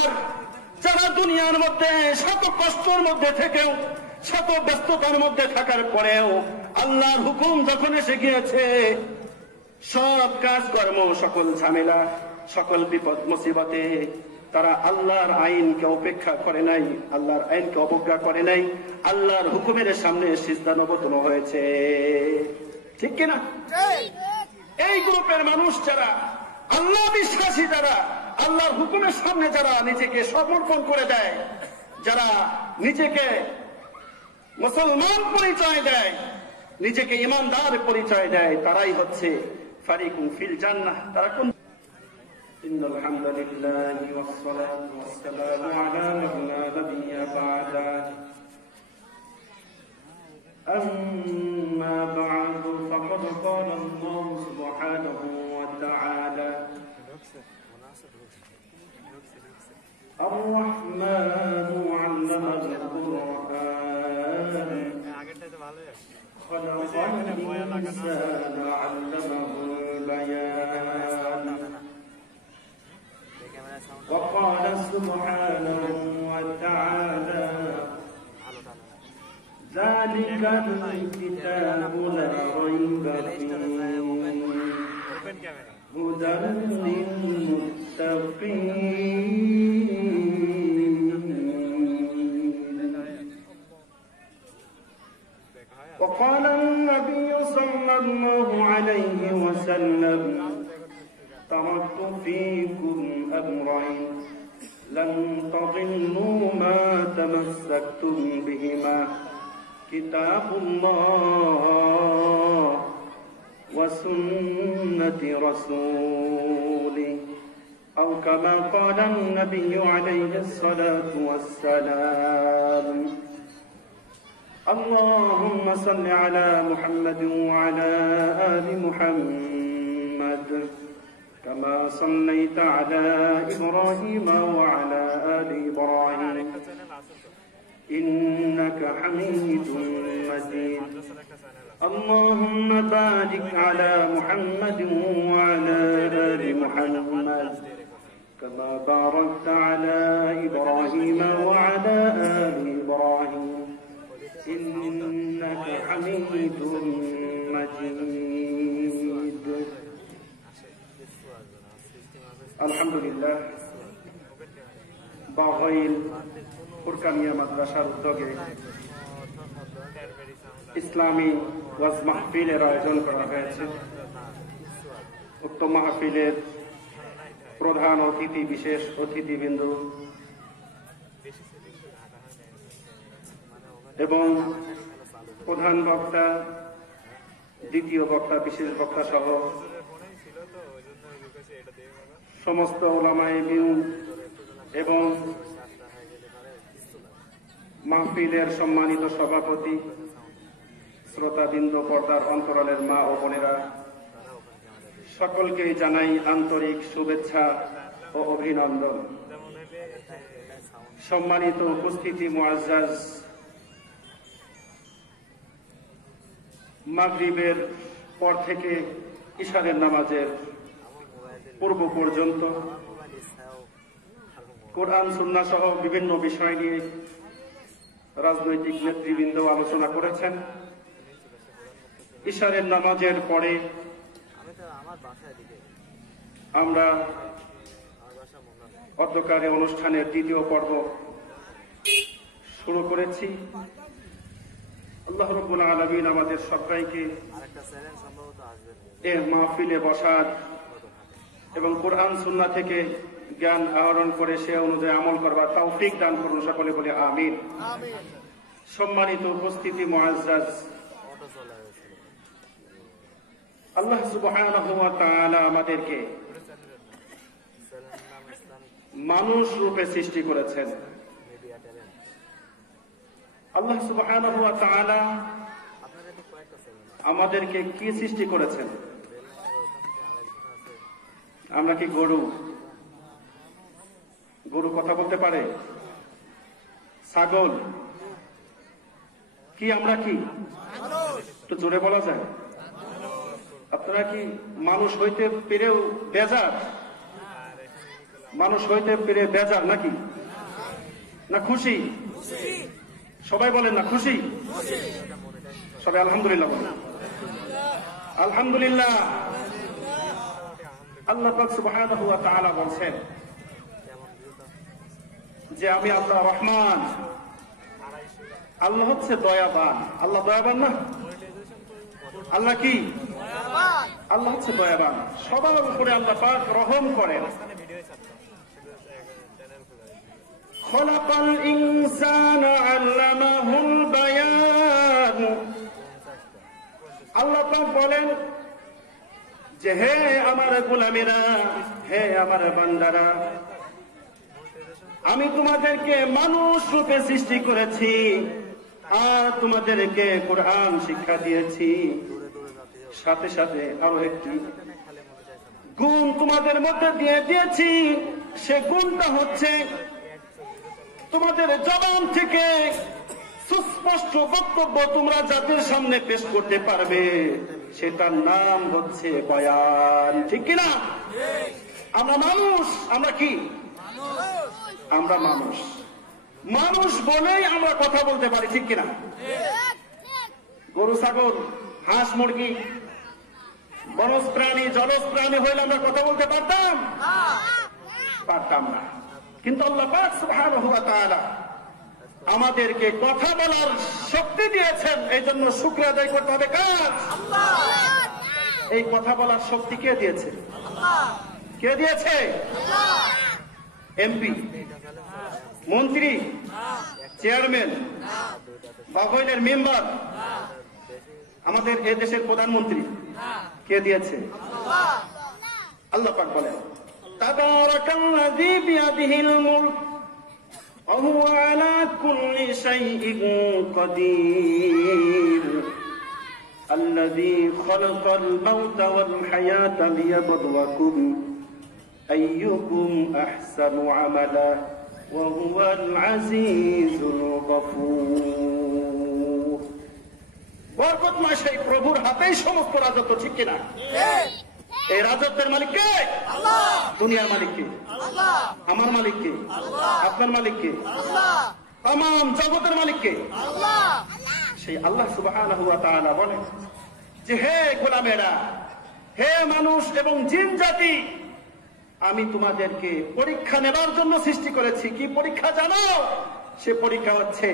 আর যারা দুনিয়ার মধ্যে শত কষ্টের মধ্যে থেকেও, শত ব্যস্ততার মধ্যে থাকার পরেও আল্লাহর হুকুম যখন এসে গিয়েছে, সব কাজকর্ম, সকল ঝামেলা, সকল বিপদ মুসিবতে তারা আল্লাহর আইনকে উপেক্ষা করে নাই, আল্লাহর আইনকে অবজ্ঞা করে নাই, আল্লাহর হুকুমের সামনে সিজদা নবতন হয়েছে। ঠিক কিনা? এই গ্রুপের মানুষ যারা আল্লাহ বিশ্বাসী, যারা আল্লাহর হুকুমের সামনে যারা নিজেকে সমর্পণ করে দেয়, যারা নিজেকে মুসলমান পরিচয় দেয়, নিজেকে ইমানদার পরিচয় দেয়, তারাই হচ্ছে ফারিকুন ফিল জান্নাহ। তারা কোন إن الحمد لله والصلاة والسلام على من لا نبي بعده أما بعد فقد قال الله سبحانه وتعالى الرحمن علم القرآن خلق الإنسان علمه البيان وقال سبحانه وتعالى ذلك الكتاب لا ريب فيه هدى للمتقين وقال النبي صلى الله عليه وسلم تركت فيكم أمرين لن تضلوا ما تمسكتم بهما كتاب الله وسنة رسوله أو كما قال النبي عليه الصلاة والسلام اللهم صل على محمد وعلى آل محمد كما صليت على إبراهيم وعلى آل إبراهيم إنك حميد مجيد اللهم بارك على محمد وعلى آل محمد كما باركت على إبراهيم وعلى آل إبراهيم إنك حميد مجيد আলহামদুলিল্লাহ, বাগাইল ফুরকানিয়া মাদ্রাসার উদ্যোগে ইসলামী ওয়াজ মাহফিলের আয়োজন করা হয়েছে। উক্ত মাহফিলের প্রধান অতিথি, বিশেষ অতিথিবৃন্দ এবং প্রধান বক্তা, দ্বিতীয় বক্তা, বিশেষ বক্তা সহ সমস্ত উলামায়ে দিন এবং মাহফিলের সম্মানিত সভাপতি, শ্রোতাবৃন্দ, পর্দার অন্তরালের মা ও বোনেরা, সকলকে জানাই আন্তরিক শুভেচ্ছা ও অভিনন্দন। সম্মানিত উপস্থিতি, মুআজ্জাজ, মাগরিবের পর থেকে ইশারের নামাজের পূর্ব পর্যন্ত কোরআন সুন্নাহ সহ বিভিন্ন বিষয় নিয়ে রাজনৈতিক নেতৃবৃন্দ আলোচনা করেছেন। ইশারের নামাজের পরে আমরা অধ্যকারে অনুষ্ঠানের দ্বিতীয় পর্ব শুরু করেছি। আল্লাহ রাব্বুল আলামিন আমাদের সবাইকে এই মাহফিলে বসার এবং কোরআন সুন্নাহ থেকে জ্ঞান আহরণ করে সে অনুযায়ী আমল করবার তৌফিক দান করুন। সকলে বলে আমিন। সম্মানিত উপস্থিতি, মুআজ্জাজ, আল্লাহ সুবহানাহু ওয়া তাআলা আমাদেরকে মানুষ রূপে সৃষ্টি করেছেন। আল্লাহ সুবহানাহু ওয়া তাআলা আমাদেরকে কি সৃষ্টি করেছেন? আমরা কি গরু? গরু কথা বলতে পারে? ছাগল কি? আমরা কি? একটু জোরে বলা যায়? আপনারা কি মানুষ হইতে পেরেও বেজার? মানুষ হইতে পেরে বেজার নাকি, না খুশি? সবাই বলেন না খুশি? সবাই আলহামদুলিল্লাহ বলেন। আলহামদুলিল্লাহ। আল্লাহ পাক সুবহানাহু ওয়া তাআলা বলছেন যে আমি আল্লাহ রহমান, আল্লাহ হচ্ছে দয়াবান। আল্লাহ দয়াবান না? আল্লাহ কি? আল্লাহ হচ্ছে দয়াবান, সবার উপরে আল্লাহ পাক রহম করেন। খলাকাল ইনসানা আল্লামাহুল বায়ান। আল্লাহ পাক বলেন যে হে আমার গোলামেরা, হে আমার বান্দারা, আমি তোমাদেরকে মানুষ রূপে সৃষ্টি করেছি আর তোমাদেরকে কোরআন শিক্ষা দিয়েছি। সাথে সাথে আরো একটি গুণ তোমাদের মধ্যে দিয়ে দিয়েছি। সে গুণটা হচ্ছে তোমাদের জবান থেকে সুস্পষ্ট বক্তব্য তোমরা জাতির সামনে পেশ করতে পারবে, সেটার নাম হচ্ছে বয়ান। ঠিক কিনা? আমরা মানুষ, আমরা কি? আমরা মানুষ। মানুষ বলেই আমরা কথা বলতে পারি, ঠিক কিনা? গরু, ছাগল, হাঁস, মুরগি, বনজ প্রাণী, জলজ প্রাণী হইলে আমরা কথা বলতে পারতাম? পারতাম না। কিন্তু আল্লাহ পাক সুবহানাহু ওয়া তাআলা আমাদেরকে কথা বলার শক্তি দিয়েছেন, এই জন্য শুকর আদায় করতে হবে কার? এই কথা বলার শক্তি কে দিয়েছে? কে দিয়েছে? এমপি, মন্ত্রী, চেয়ারম্যান, বাগইনের মেম্বার, আমাদের এ দেশের প্রধানমন্ত্রী কে দিয়েছে? আল্লাহ পাক বলেন তাবারাকাল্লাযী বিয়াদিহিল মুলক ওয়া হুয়া আলা কুল্লি শাইইন কাদির আল্লাযী খালাকাল মাউতা ওয়াল হায়াতা লিয়াবলুয়াকুম আইয়ুকুম আহসানু আমালা ওয়া হুয়াল আজিজুল গফুর। বরকতময় সেই প্রভুর হাতেই সমস্ত রাজত্ব, ঠিক কিনা? এই রাজত্বের মালিক কে? আল্লাহ। দুনিয়ার মালিক কে? আল্লাহ। আমার মালিক কে? আল্লাহ। আপনার মালিক কে? আল্লাহ। तमाम জগতের মালিক কে? আল্লাহ। সেই আল্লাহ সুবহানাহু ওয়া তাআলা বলেন যে হে গোলামেরা, হে মানুষ এবং জিন জাতি, আমি তোমাদেরকে পরীক্ষা নেবার জন্য সৃষ্টি করেছি। কি পরীক্ষা জানো? সে পরীক্ষা হচ্ছে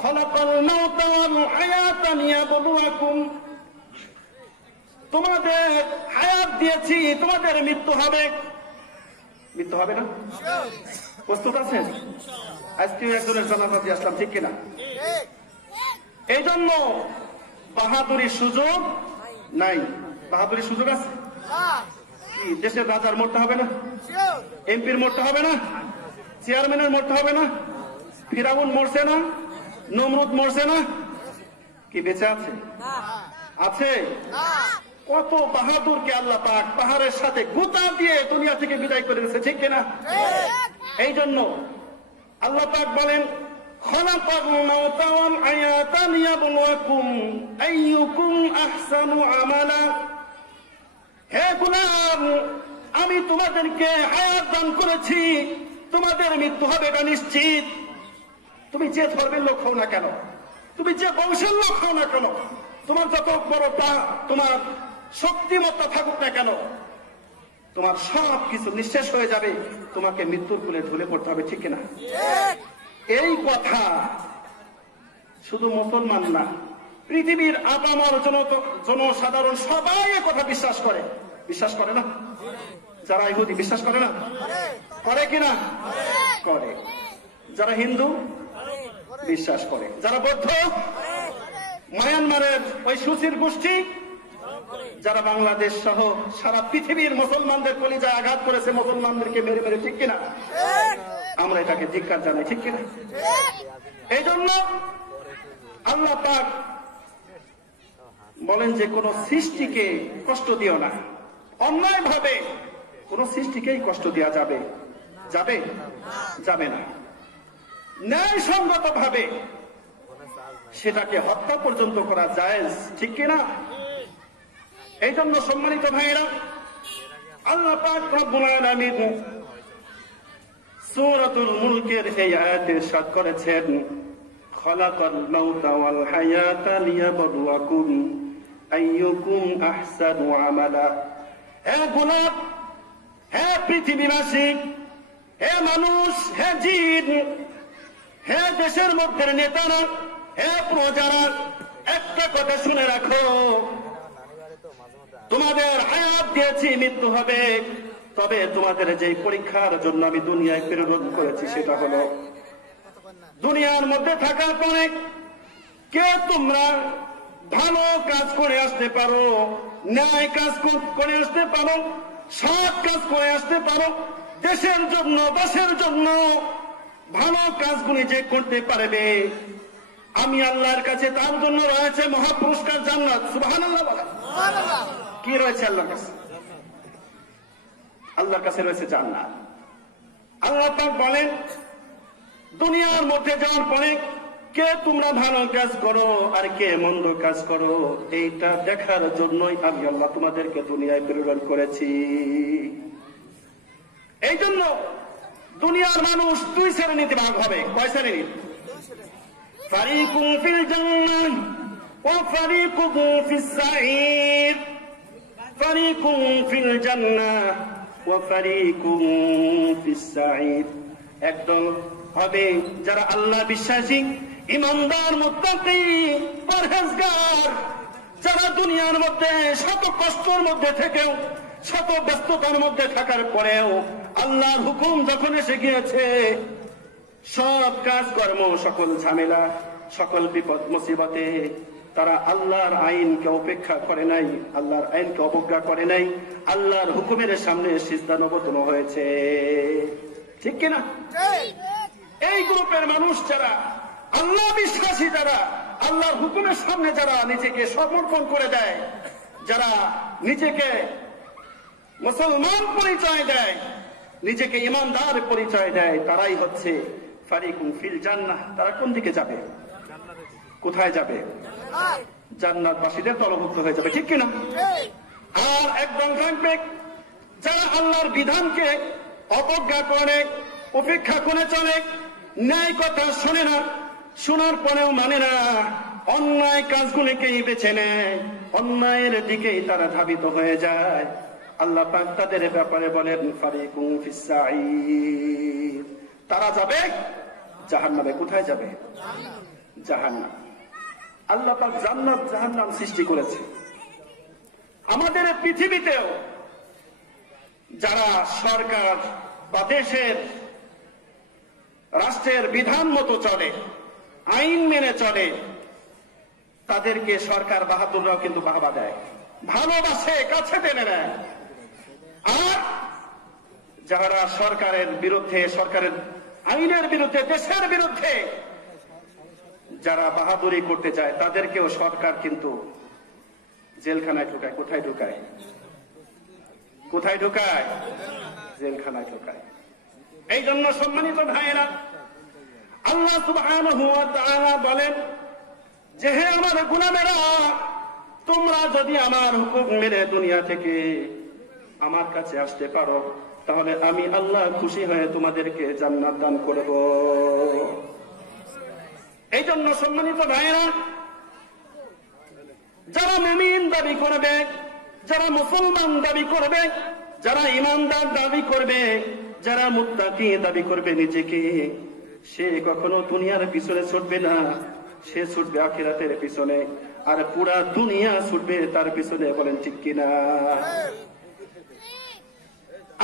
খলাকাল মাউতা ওয়াল হায়াতা লিয়াবলুয়াকুম। তোমাদের হায়াত দিয়েছি, তোমাদের মৃত্যু হবে। মৃত্যু হবে না? প্রস্তুত আছেন? আজকে একজনের জানাজা দিয়ে আসলাম, ঠিক কিনা? এই জন্য বাহাদুরির সুযোগ নাই। বাহাদুরির সুযোগ আছে? কি দেশের রাজার মরতে হবে না? এমপির মরতে হবে না? চেয়ারম্যানের মরতে হবে না? ফিরাউন মরছে না? নমরুদ মরছে না? কি বেঁচে আছে? আছে? কত বাহাদুরকে আল্লাহ পাক পাহাড়ের সাথে গুতা দিয়ে দুনিয়া থেকে বিদায় করে দিয়েছে, ঠিক কিনা? এই জন্য আল্লাহ পাক বলেন খলাকাল মাউতা ওয়াল হায়াতা লিয়াবলুয়াকুম আইয়ুকুম আহসানু আমালা। হে গোলাম, আমি তোমাদেরকে হায়াত দান করেছি, তোমাদের মৃত্যু হবে এটা নিশ্চিত। তুমি যে ধর্মের লোক হও না কেন, তুমি যে বংশের লোক হও না কেন, তোমার যত বড় তোমার শক্তিমত্তা থাকুক না কেন, তোমার সব কিছু নিঃশেষ হয়ে যাবে, তোমাকে মৃত্যুর কোলে ঢলে পড়তে হবে, ঠিক কিনা? এই কথা শুধু মুসলমান না, পৃথিবীর আপামর জনসাধারণ সবাই এ কথা বিশ্বাস করে। বিশ্বাস করে না? যারা ইহুদি বিশ্বাস করে না? করে কিনা? করে। যারা হিন্দু বিশ্বাস করে। যারা বৌদ্ধ, মায়ানমারের ওই সুচির গোষ্ঠী, যারা বাংলাদেশ সহ সারা পৃথিবীর মুসলমানদের কলিজায় আঘাত করেছে, মুসলমানদেরকে মেরে মেরে, ঠিক কিনা? আমরা এটাকে ধিক্কার জানাই, ঠিক কিনা? এই জন্য আল্লাহ পাক বলেন যে কোন সৃষ্টিকে কষ্ট দিও না। অন্যায় ভাবে কোন সৃষ্টিকেই কষ্ট দেওয়া যাবে? যাবে? যাবে না। ন্যায়সঙ্গত ভাবে সেটাকে হত্যা পর্যন্ত করা জায়েজ, ঠিক কিনা? এই জন্য সম্মানিত ভাইয়েরা, আল্লাহ পাক রব্বুল আলামিন সূরাতুল মুলকের এই আয়াতে ইরশাদ করেছেন, খালাকাল মাউতা ওয়াল হায়াতা লিয়াবলুয়াকুম আইয়ুকুম আহসানু আমালা। হে গোলাপ, হে পৃথিবীবাসী, হে মানুষ, হে জিন, হে দেশের মধ্যে নেতারা, হে প্রজারা, একটা কথা শুনে রাখো, তোমাদের হায়াত দিয়েছি, মৃত্যু হবে, তবে তোমাদের যে পরীক্ষার জন্য আমি দুনিয়ায় প্রেরণ করেছি সেটা হলো দুনিয়ার মধ্যে থাকার পরে কে তোমরা ভালো কাজ করে আসতে পারো, ন্যায় কাজ করে আসতে পারো, সৎ কাজ করে আসতে পারো, দেশের জন্য দেশের জন্য ভালো কাজগুলি যে করতে পারবে, আমি আল্লাহর কাছে তার জন্য রয়েছে মহাপুরস্কার জান্নাত। সুবহানাল্লাহ বলেন। কি রয়েছে আল্লাহর কাছে? আল্লাহর কাছে রয়েছে জান্নাত। আল্লাহ পাক বলেন, দুনিয়ার মধ্যে যাওয়ার পরে কে তোমরা ভালো কাজ করো আর কে মন্দ কাজ করো, এইটা দেখার জন্যই আমি আল্লাহ তোমাদেরকে দুনিয়ায় প্রেরণ করেছি। এই জন্য দুনিয়ার মানুষ দুই শ্রেণীতে ভাগ হবে। কয় শ্রেণী? ফারিকুম ফিল জান্নাহ ওয়া ফারিকুম ফিস সাঈর। ফারিকুম ফিল জান্নাহ ওয়া ফারিকুম ফিস সাঈর। একদল হবে যারা আল্লাহ বিশ্বাসী, ইমানদার, মুত্তাকি, পরহেজগার, যারা দুনিয়ার মধ্যে শত কষ্টের মধ্যে থেকেও, শত ব্যস্ততার মধ্যে থাকার পরেও আল্লাহর হুকুম যখন এসে গিয়েছে, সব কাজকর্ম, সকল ঝামেলা, সকল বিপদ মুসিবতে তারা আল্লাহর আইনকে উপেক্ষা করে নাই, আল্লাহর আইনকে অবজ্ঞা করে নাই, আল্লাহর হুকুমের সামনে সিজদা নবতন হয়েছে। ঠিক কিনা? এই গ্রুপের মানুষ যারা আল্লাহ বিশ্বাসী, যারা আল্লাহর হুকুমের সামনে যারা নিজেকে সমর্পণ করে দেয়, যারা নিজেকে মুসলমান পরিচয় দেয়, নিজেকে ইমানদার পরিচয় দেয়, তারাই হচ্ছে ফারিকুম ফিল জান্নাহ। তারা কোন দিকে যাবে? কোথায় যাবে? জান্নাতবাসীদের দলভুক্ত হয়ে যাবে। ঠিক কিনা? আর একদল থাকবে যারা আল্লাহর বিধানকে অবজ্ঞা করে, উপেক্ষা করে চলে, ন্যায় কথা শোনে না, শোনার পরেও মানে না, অন্যায় কাজগুলিকেই বেছে নেয়, অন্যায়ের দিকেই তারা ধাবিত হয়ে যায়। আল্লাহ পাক তাদের ব্যাপারে বলেন, ফারিকুম ফিস সাঈর। তারা যাবে জাহান্নামে। কোথায় যাবে? জাহান্নাম। আল্লাহ পাক জান্নাত জাহান্নাম সৃষ্টি করেছে। আমাদের পৃথিবীতেও যারা সরকার বা দেশের রাষ্ট্রের বিধান মতো চলে, আইন মেনে চলে, তাদেরকে সরকার বাহাদুররাও কিন্তু বাহবা দেয়, ভালোবাসে, কাছে টেনে নেয়। আর যারা সরকারের বিরুদ্ধে, সরকারের আইনের বিরুদ্ধে, দেশের বিরুদ্ধে যারা বাহাদুরি করতে চায়, তাদেরকেও সরকার কিন্তু জেলখানায় ঢুকায়। কোথায় ঢুকায়? কোথায় ঢুকায়? জেলখানায় ঢুকায়। এই জন্য সম্মানিত ভাইয়েরা, আল্লাহ সুবহানাহু ওয়া তাআলা বলেন যে, হে আমার গোলামেরা, তোমরা যদি আমার হুকুম মেনে দুনিয়া থেকে আমার কাছে আসতে পারো, তাহলে আমি আল্লাহ খুশি হয়ে তোমাদেরকে জান্নাত দান করব। এই জন্য সম্মানিত ভাইয়েরা, যারা মুমিন দাবি করবে, যারা মুসলমান দাবি করবে, যারা ইমানদার দাবি করবে, যারা মুত্তাকি দাবি করবে নিজেকে, সে কখনো দুনিয়ার পিছনে ছুটবে না, সে ছুটবে আখিরাতের পিছনে। আর পুরা দুনিয়া ছুটবে তার পিছনে। বলেন ঠিক কিনা?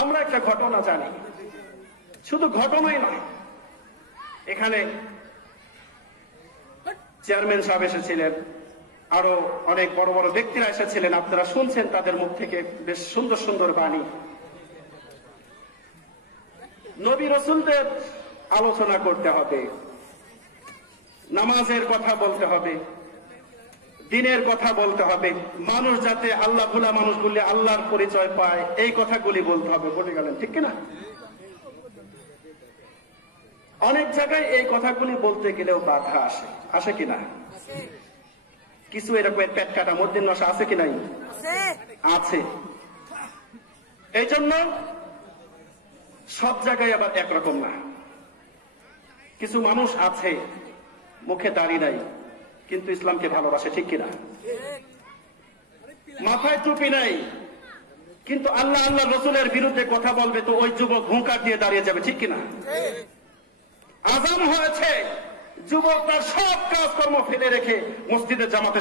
আমরা একটা ঘটনা জানি, শুধু ঘটনাই নয়, এখানে চেয়ারম্যান সাহেব এসেছিলেন, আরো অনেক বড় বড় ব্যক্তিরা এসেছিলেন, আপনারা শুনছেন তাদের মুখ থেকে বেশ সুন্দর সুন্দর বাণী। নবী রাসূলদের আলোচনা করতে হবে, নামাজের কথা বলতে হবে, দিনের কথা বলতে হবে, মানুষ যাতে আল্লাহ ভোলা মানুষ বললে আল্লাহর পরিচয় পায়, এই কথাগুলি বলতে হবে। বলে গেলেন, ঠিক কিনা? অনেক জায়গায় এই কথাগুলি বলতে গেলেও বাধা আসে, আসে কিনা? কিছু এরকম পেট কাটা মধ্যে নশা আছে কি নাই? আছে। এই জন্য সব জায়গায় আবার একরকম না। কিছু মানুষ আছে মুখে দাড়ি নাই কিন্তু ইসলামকে ভালোবাসে, ঠিক কিনা? মাথায় টুপি নাই কিন্তু আল্লাহ আল্লাহ রসুলের বিরুদ্ধে কথা বলবে তো ওই যুবক হুঙ্কার দিয়ে দাঁড়িয়ে যাবে, ঠিক কিনা? আজান হয়েছে, যুবক তার সব কাজকর্ম ফেলে রেখে মসজিদের জামাতে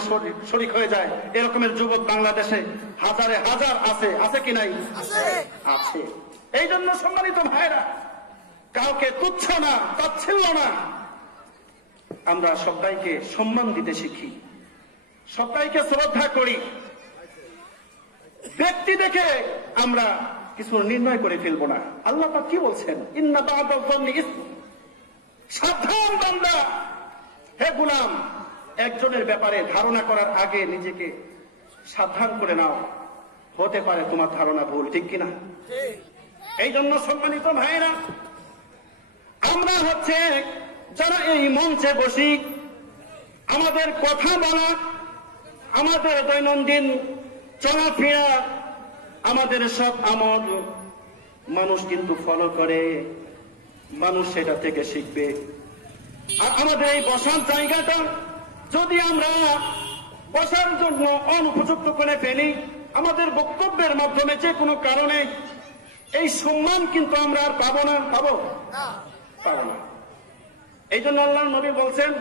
শরীক হয়ে যায়। এরকমের যুবক বাংলাদেশে হাজারে হাজার আছে, আছে কি নাই? আছে। এই জন্য সম্মানিত ভাইরা, কাউকে তুচ্ছ না, তাচ্ছিল্য না, আমরা সবাইকে সম্মান দিতে শিখি, সবাইকে শ্রদ্ধা করি। ব্যক্তি দেখে আমরা কিছু নির্ণয় করে ফেলবো না। আল্লাহ পাক কি বলছেন? ইন্না বা'দাল যান্নি ইসম। সাবধান বান্দা, হে গোলাম, একজনের ব্যাপারে ধারণা করার আগে নিজেকে সাবধান করে নাও, হতে পারে তোমার ধারণা ভুল, ঠিক কিনা? এই জন্য সম্মানিত ভাইরা, আমরা হচ্ছে যারা এই মঞ্চে বসি, আমাদের কথা বলা, আমাদের দৈনন্দিন চলাফেরা, আমাদের সব আমল মানুষ কিন্তু ফলো করে, মানুষ সেটা থেকে শিখবে। আর আমাদের এই বসার জায়গাটা যদি আমরা বসার জন্য অনুপযুক্ত করে ফেলি, আমাদের বক্তব্যের মাধ্যমে যে কোনো কারণে, এই সম্মান কিন্তু আমরা আর পাবো না। পাবো না। এই জন্য আল্লাহর নবী বলছেন,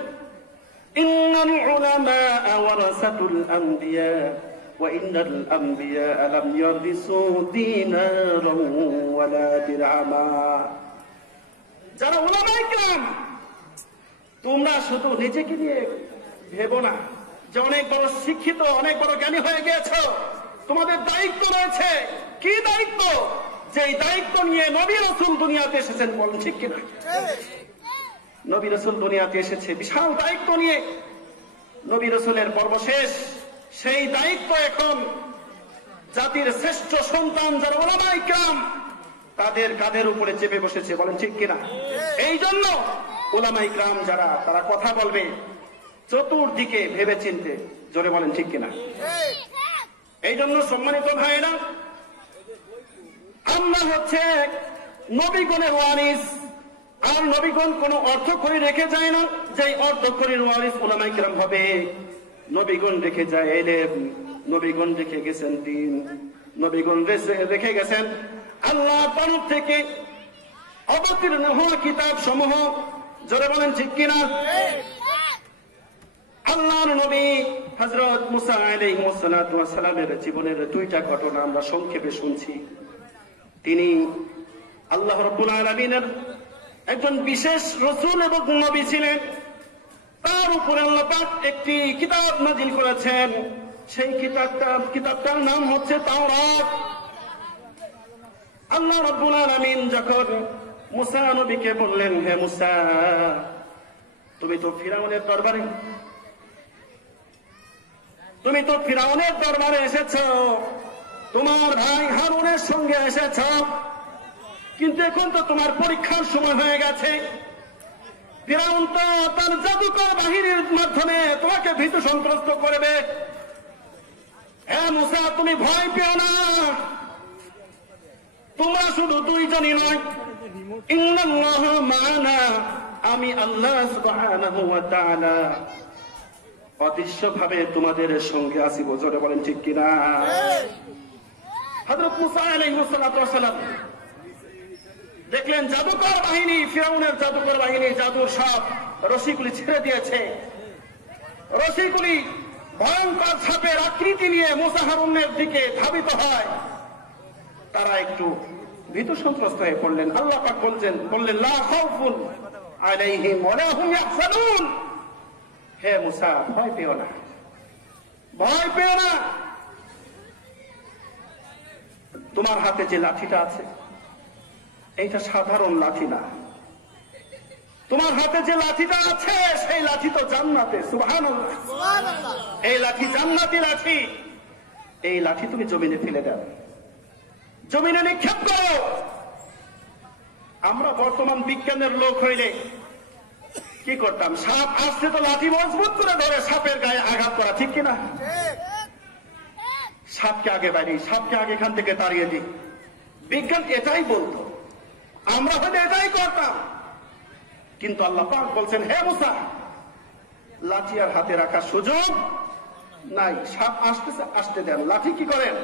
ইন্নাল উলামা ওয়ারাসাতুল আমবিয়া ওয়া ইন্নাল আমবিয়া লাম ইয়ারিসু দীনারান ওয়ালা দিরহামা। যারা উলামায়ে কেরাম, তোমরা শুধু নিজেকে নিয়ে ভেবো না যে অনেক বড় শিক্ষিত, অনেক বড় জ্ঞানী হয়ে গিয়েছো। তোমাদের দায়িত্ব রয়েছে। কি দায়িত্ব? যে দায়িত্ব নিয়ে নবী রাসূল দুনিয়াতে এসেছেন, বলেন ঠিক কিনা? নবী রাসূল দুনিয়াতে এসেছে বিশাল দায়িত্ব নিয়ে। নবী রাসূলের পর্ব শেষ, সেই দায়িত্ব এখন জাতির শ্রেষ্ঠ সন্তান যারা উলামায়ে কেরাম, তাদের কাঁধের উপরে চেপে বসেছে, বলেন ঠিক কিনা? এই জন্য উলামায়ে কেরাম যারা, তারা কথা বলবে চতুর্দিকে ভেবে চিনতে, জোরে বলেন ঠিক কিনা? এই জন্য সম্মানিত ভাইরা, আমরা হচ্ছে নবীগণের ওয়ারিস। আর নবীগণ কোন অর্থকরী রেখে যায় না, যে অর্থকরীর ওয়ারিস উলামায়ে কেরাম হবে। নবীগণ রেখে যায় ইলম, নবীগণ রেখে গেছেন দ্বীন, নবীগণ রেখে গেছেন আল্লাহ তরফ থেকে অবতীর্ণ হওয়া কিতাব সমূহ, জোরে বলেন ঠিক কিনা? আল্লাহর নবী হযরত মুসা আলাইহিস সালাতু ওয়াস সালামের জীবনের দুইটা ঘটনা আমরা সংক্ষেপে শুনছি। তিনি আল্লাহ রাব্বুল আলামিনের একজন বিশেষ রাসূল এবং নবী ছিলেন। তার উপরে আল্লাহ পাক একটি কিতাব নাযিল করেছেন। সেই কিতাবটার নাম হচ্ছে তাওরাত। আল্লাহ রাব্বুল আলামিন যখন মুসা নবীকে বললেন, হে মুসা, তুমি তো ফিরাউনের দরবারে এসেছো, তোমার ভাই হারুনের সঙ্গে এসেছো, কিন্তু এখন তো তোমার পরীক্ষার সময় হয়ে গেছে। ফিরাউন তো তার জাদুকর বাহিনীর মাধ্যমে তোমাকে ভীত সন্ত্রস্ত করবে। হে মুসা, তুমি ভয় পেও না, তোমরা শুধু দুইজনই নয়, ইন্নাল্লাহ মা'ানা, আমি আল্লাহ সুবহানাহু ওয়া তাআলা অদৃশ্যভাবে তোমাদের সঙ্গে আছি, জোরে বলেন ঠিক কিনা? হযরত মুসা আলাইহিস সালাতু ওয়াস সালাম দেখলেন জাদুকর বাহিনী, ফিরাউনের জাদুকর বাহিনী জাদুর সব রশিগুলি ছেড়ে দিয়েছে। রশিগুলি ভয়ঙ্কর সাপের আকৃতি নিয়ে মুসা হারুনের দিকে ধাবিত হয়। তারা একটু ভীত সন্ত্রস্ত হয়ে পড়লেন। আল্লাহ পাক বললেন লা খাউফুন আলাইহিম ওয়া লা হুম ইয়াহজানুন। হে মুসা, ভয় পেও না, ভয় পেও না। তোমার হাতে যে লাঠিটা আছে, এইটা সাধারণ লাঠি না। তোমার হাতে যে লাঠিটা আছে, সেই লাঠি তো জান্নাতে। সুবহানাল্লাহ, সুবহানাল্লাহ। এই লাঠি জান্নাতি লাঠি। এই লাঠি তুমি জমিনে ফেলে দাও, জমিনে নিক্ষেপ করো। আমরা বর্তমান বিজ্ঞানের লোক হইলে কি করতাম? সাপ আসছে তো লাঠি মজবুত করে ধরে সাপের গায়ে আঘাত করা, ঠিক কিনা? সাপকে আগে বাড়ি, সাপকে আগে এখান থেকে তাড়িয়ে দিই। বিজ্ঞান এটাই বলতো। আমরা হয়তো এটাই করতাম, কিন্তু আল্লাহ পাক বলছেন, হে মুসা, লাঠি আর হাতে রাখার সুযোগ নাই, সাপ আসতেছে, আসতে দেন। লাঠি কি করেন?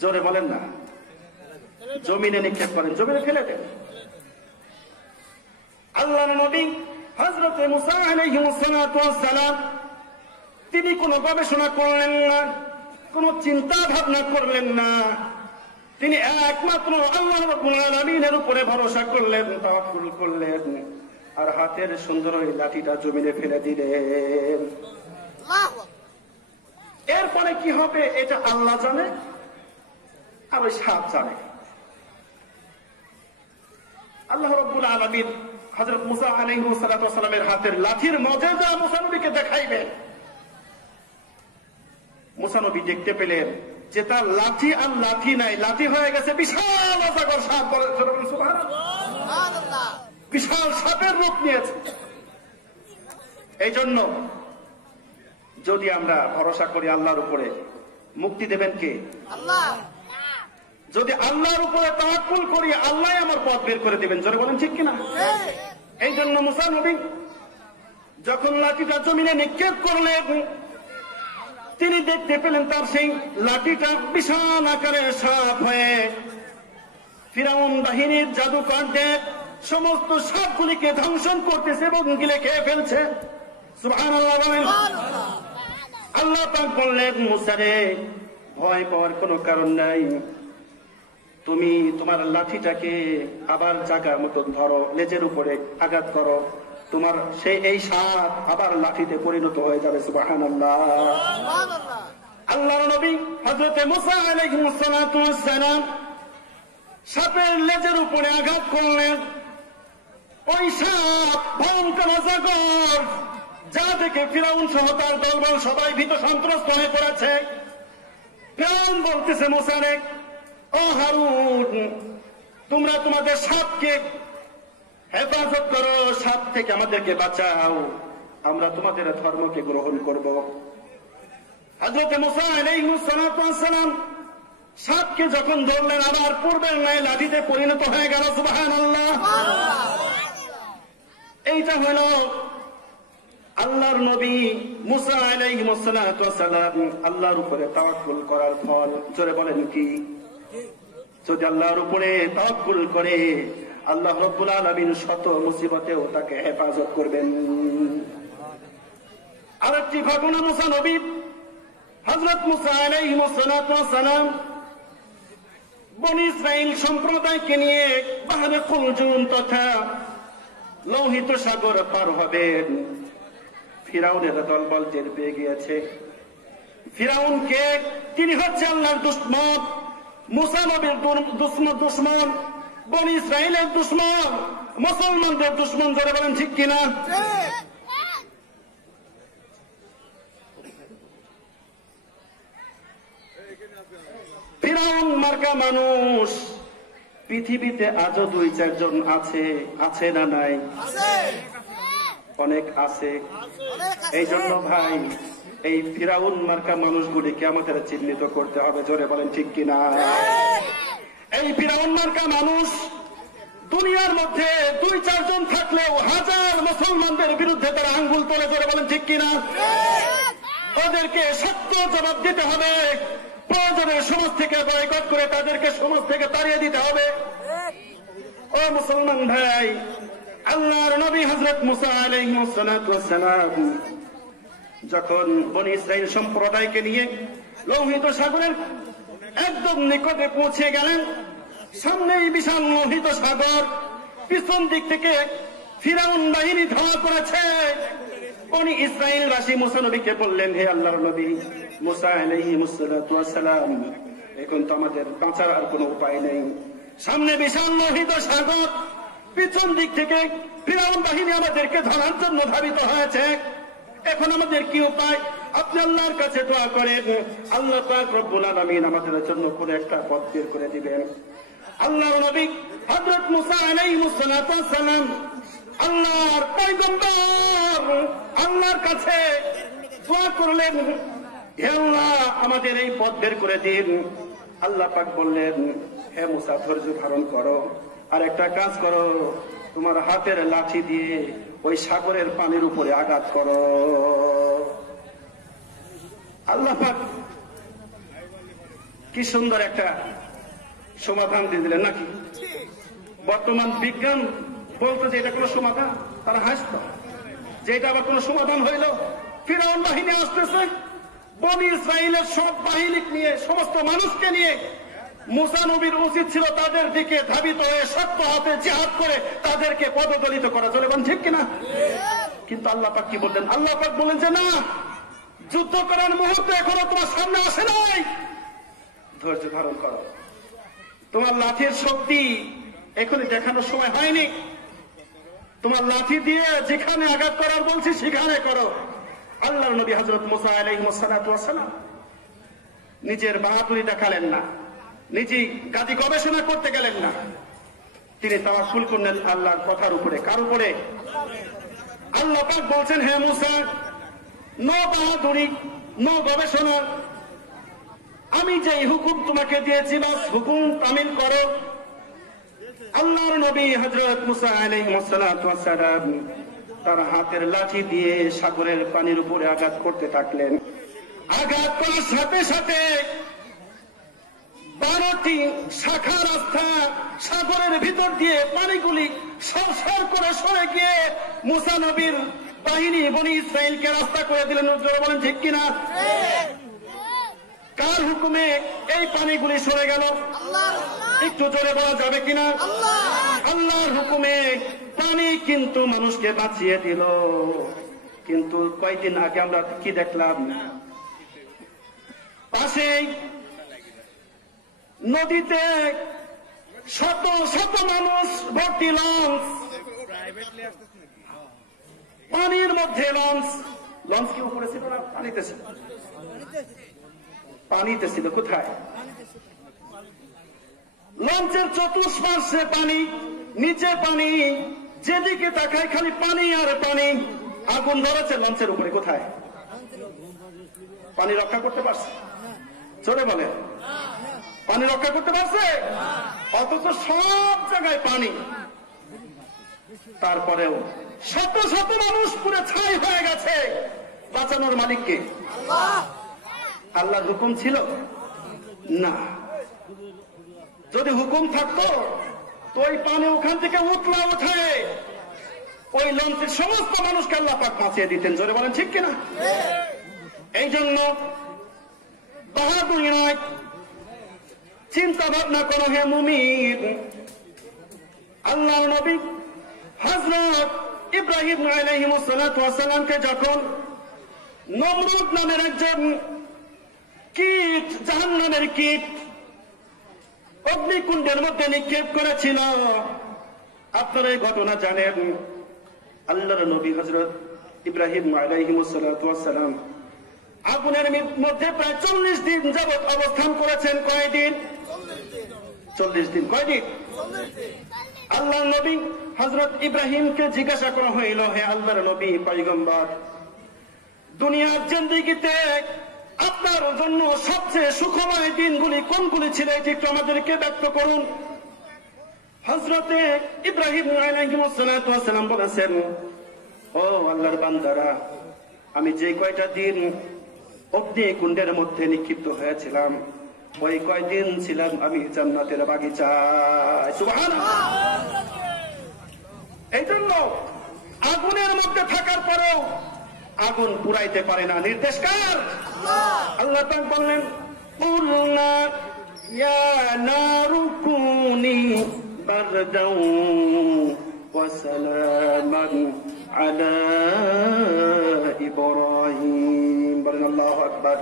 জোরে বলেন না, জমিনে নিক্ষেপ করেন, জমিনে ফেলে দেন। আল্লাহর নবী হযরত মুসা আলাইহিস সালাতু ওয়াস সালাম তিনি কোনো গবেষণা করলেন না, কোনো চিন্তা ভাবনা করলেন না, তিনি একমাত্র আল্লাহ রাব্বুল আলামিনের উপরে ভরসা করলেন, তাওয়াক্কুল করলেন, আর হাতের সুন্দর ওই লাঠিটা জমিনে ফেলে দিলেন। এরপরে কি হবে এটা আল্লাহ জানে, আর ওই সাপ জানে। আল্লাহ রাব্বুল আলামিন হযরত মুসা আলাইহিস সালাতু ওয়াস সালামের হাতের লাঠির মুজিজা মুসা নবীকে দেখাইবেন। মুসা নবী দেখতে পেলেন যে তার লাঠি আর লাঠি নাই, লাঠি হয়ে গেছে বিশাল অজগর সাপ। সুবহানাল্লাহ, বিশাল সাপের রূপ নিয়েছে। এই জন্য যদি আমরা ভরসা করি আল্লাহর উপরে, মুক্তি দেবেন কে? আল্লাহ। যদি আল্লাহর উপরে তাওয়াক্কুল করি, আল্লাহ আমার পথ বের করে দিবেন। জোরে বলেন ঠিক কিনা? এই জন্য মুসা নবী যখন লাঠিটা জমিনে নিক্ষেপ করলেন, তিনি দেখতে পেলেন তার সেই লাঠিটা বিশাল আকারের সাপ হয়ে ফিরাউন বাহিনীর জাদুকরদের সমস্ত সাপগুলিকে ধ্বংসন করতেছে এবং গিলে খেয়ে ফেলছে। সুবহানাল্লাহ বলেন। আল্লাহ পাক বললেন, মুসা রে, ভয় পাওয়ার কোনো কারণ নাই, তুমি তোমার লাঠিটাকে আবার জায়গার মতন ধরো, লেজের উপরে আঘাত করো, তোমার সেই এই সাপ আবার লাঠিতে পরিণত হয়ে যাবে। সুবহানাল্লাহ। আল্লাহর নবী হযরত মুসা আলাইহিস সালাতু ওয়াস সালাম সাপের লেজের উপরে আঘাত করলেন। ওই সাপ ভয়ঙ্কর অজগর, যা দেখে ফিরাউন সহ তার দলবল সবাই ভীত সন্ত্রস্ত হয়ে পড়েছে। ফিরাউন বলতেছে, মুসা রে, ও হারুন, তোমরা তোমাদের সাপকে হেফাজত করো, সাপ থেকে আমাদেরকে বাঁচাও, আমরা তোমাদের ধর্মকে গ্রহণ করব। হযরত মুসা আলাইহিস সালাতু ওয়াস সালাম সাপকে যখন ধরলেন, আবার পূর্বের ন্যায় লাঠিতে পরিণত হয়ে গেল। সুবহানাল্লাহ। এইটা হল আল্লাহর নবী মুসা আলাইহিস সালাতু ওয়াস সালাম আল্লাহর উপরে তাওয়াক্কুল করার ফল। জোরে বলেন কি? যদি আল্লাহর উপরে তাওয়াক্কুল করে, আল্লাহ রাব্বুল আলামিন শত মুসিবতেও তাকে হেফাজত করবেন। আরেকটি ঘটনা, মুসা নবী হযরত মুসা আলাইহিস সালাতু ওয়াস সালাম বনী ইসরাইল সম্প্রদায়কে নিয়ে বাহরে কুলজুম তথা লোহিত সাগর পার হবেন। ফিরাউনের দলবল টের পেয়ে গিয়েছে। ফিরাউনকে, তিনি হচ্ছে আল্লাহর দুশমন, মুসা নবীর দুশমন, বনী ইসরাইলের দুশমন, মুসলমানদের দুশমন। যারা বলেন ঠিক কিনা? ফিরাউন মার্কা মানুষ পৃথিবীতে আজও 2-4 জন আছে। আছে না নাই? অনেক আছে। এই জন্য ভাই, এই ফিরাউন মার্কা মানুষগুলিকে আমাদের চিহ্নিত করতে হবে। জোরে বলেন ঠিক কিনা? এই ফিরাউন মার্কা মানুষ দুনিয়ার মধ্যে 2-4 জন থাকলেও হাজার মুসলমানদের বিরুদ্ধে তারা আঙ্গুল তোলে। জোরে বলেন ঠিক কিনা? ওদেরকে সত্য জবাব দিতে হবে। প্রয়োজনের সমাজ থেকে বয়কট করে তাদেরকে সমাজ থেকে তাড়িয়ে দিতে হবে। ও মুসলমান ভাই, আল্লাহর নবী হযরত মুসা আলাইহিস সালাতু ওয়াস সালাম যখন বনী ইসরাইল সম্প্রদায়কে নিয়ে লোহিত সাগরের একদম নিকটে পৌঁছে গেলেন, সামনেই বিশাল লোহিত সাগর, পিছন দিক থেকে ফিরাউন বাহিনী ধাওয়া করেছে। বনী ইসরাইলবাসী মুসা নবীকে বললেন, হে আল্লাহর নবী মুসা আলাইহিস সালাতু ওয়াস সালাম, এখন তো আমাদের বাঁচার আর কোনো উপায় নেই। সামনে বিশাল লোহিত সাগর, পিছন দিক থেকে ফিরাউন বাহিনী আমাদেরকে ধরার জন্য ধাবিত হয়েছে। এখন আমাদের কি উপায়? আপনি আল্লাহর কাছে দোয়া করেন, আল্লাহ পাক রব্বুল আলামিন আমাদের জন্য কোন একটা পথ বের করে দিবেন। আল্লাহর নবী হযরত মুসা আলাইহিস সালাতু ওয়াস সালাম আল্লাহর পয়গম্বর, আল্লাহর কাছে দোয়া করলেন, হে আল্লাহ, আমাদের এই পথ বের করে দিন। আল্লাহ পাক বললেন, হে মুসা, ধৈর্য ধারণ করো, আর একটা কাজ করো, তোমার হাতের লাঠি দিয়ে ওই সাগরের পানির উপরে আঘাত করো। আল্লাহ পাক কি সুন্দর একটা সমাধান দিয়ে দিলেন নাকি? বর্তমান বিজ্ঞান বলতো যে এটা কোনো সমাধান, তারা হাসত যে এটা আবার কোন সমাধান হইল। ফিরআউন বাহিনী আসতেছে, বনী ইসরাইলের সব বাহিনী নিয়ে, সমস্ত মানুষকে নিয়ে। মুসা নবীর উচিত ছিল তাদের দিকে ধাবিত হয়ে শক্ত হাতে জিহাদ করে তাদেরকে পদদলিত করা, চলে বলেন ঠিক কিনা? কিন্তু আল্লাহ পাক কি বললেন? আল্লাহ পাক বলেন যে না, যুদ্ধ করার মুহূর্তে এখনো তোমার সামনে আসে নাই, ধৈর্য ধারণ করো। তোমার লাঠির শক্তি এখনই দেখানোর সময় হয়নি। তোমার লাঠি দিয়ে যেখানে আঘাত করার বলছি সেখানে করো। আল্লাহর নবী হযরত মুসা আলাইহিস সালাতু ওয়াস সালাম নিজের বাহাদুরি দেখালেন না, নিজেই গাদি গবেষণা করতে গেলেন না, তিনি তাওয়াক্কুল করলেন আল্লাহর কথার উপরে। কার উপরে? আল্লাহ পাক বলছেন, হে মুসা, নো বাহাদুরি, নো গবেষণা, আমি যে হুকুম তোমাকে দিয়েছি বাস হুকুম তামিল করো। আল্লাহর নবী হযরত মুসা আলাইহিস সালাতু ওয়াস সালাম তার হাতের লাঠি দিয়ে সাগরের পানির উপরে আঘাত করতে থাকলেন। আঘাত করার সাথে সাথে 12টি শাখা রাস্তা সাগরের ভিতর দিয়ে পানিগুলি সরসর করে সরে গিয়ে মুসা নবীর বাহিনী বনী ইসরাইলকে রাস্তা করে দিলেন। বলেন ঠিক কিনা? কার হুকুমে এই পানিগুলি সরে গেল? একটু জোরে বলা যাবে কিনা? আল্লাহর হুকুমে পানি কিন্তু মানুষকে বাঁচিয়ে দিল। কিন্তু কয়েকদিন আগে আমরা কি দেখলাম? পাশেই নদীতে শত শত মানুষ ভর্তি লঞ্চ, পানির মধ্যে লঞ্চ। লঞ্চ কি উপরে ছিল না পানিতে ছিল? পানিতে ছিল। কোথায়? লঞ্চের চতুষ্পার্শ্বে পানি, নিচে পানি, যেদিকে তাকায় খালি পানি আর পানি। আগুন ধরেছে লঞ্চের উপরে। কোথায়? পানি রক্ষা করতে পারছে? চলে বলে পানি রক্ষা করতে পারছে? অথচ সব জায়গায় পানি। তারপরেও শত শত মানুষ পুরো ছাই হয়ে গেছে। বাঁচানোর মালিককে? আল্লাহর হুকুম ছিল না। যদি হুকুম থাকতো তো ওই পানি ওখান থেকে উতলা উঠে ওই লঞ্চের সমস্ত মানুষকে আল্লাহ পাক বাঁচিয়ে দিতেন। জোরে বলেন ঠিক কিনা? এই জন্য বাহাদুরি নয়, চিন্তা ভাবনা করো হে মুমিন। আল্লাহর নবী হযরত ইব্রাহিম আলাইহিস সালাতু ওয়াস সালামকে যখন নমরুদ নামের একজন কীট, জাহান্নামের কীট, অগ্নিকুণ্ডের মধ্যে নিক্ষেপ করেছিল, আপনারা এই ঘটনা জানেন। আল্লাহর নবী হযরত ইব্রাহিম আলাইহিস সালাতু ওয়াস সালাম আগুনের মধ্যে প্রায় 40 দিন যাবৎ অবস্থান করেছেন। কয়দিন? 40 দিন। কয়দিন? আল্লাহর নবী হযরত ইব্রাহিমকে জিজ্ঞাসা করা হইল, হে আল্লাহর নবী পয়গম্বর, দুনিয়ার জিন্দেগিতে আপনার জন্য সবচেয়ে সুখময় দিনগুলি কোনগুলি ছিল, এটি একটু আমাদেরকে ব্যক্ত করুন। হযরতে ইব্রাহিম আলাইহিস সালাতু ওয়াস সালাম বলেছেন, ও আল্লাহর বান্দারা, আমি যে কয়টা দিন অগ্নিকুণ্ডের মধ্যে নিক্ষিপ্ত হয়েছিলাম ওই কয়দিন ছিলাম আমি জান্নাতের বাগিচায়। সুবহানাল্লাহ। এই জন্য আগুনের মধ্যে থাকার পরেও আগুন পুরাইতে পারে না। নির্দেশ কার? আল্লাহ তাআলা বললেন, কুলনা ইয়া নারু কুনি বারদাও ওয়া সালামান আলা ইব্রাহিম। বলেন আল্লাহু আকবার।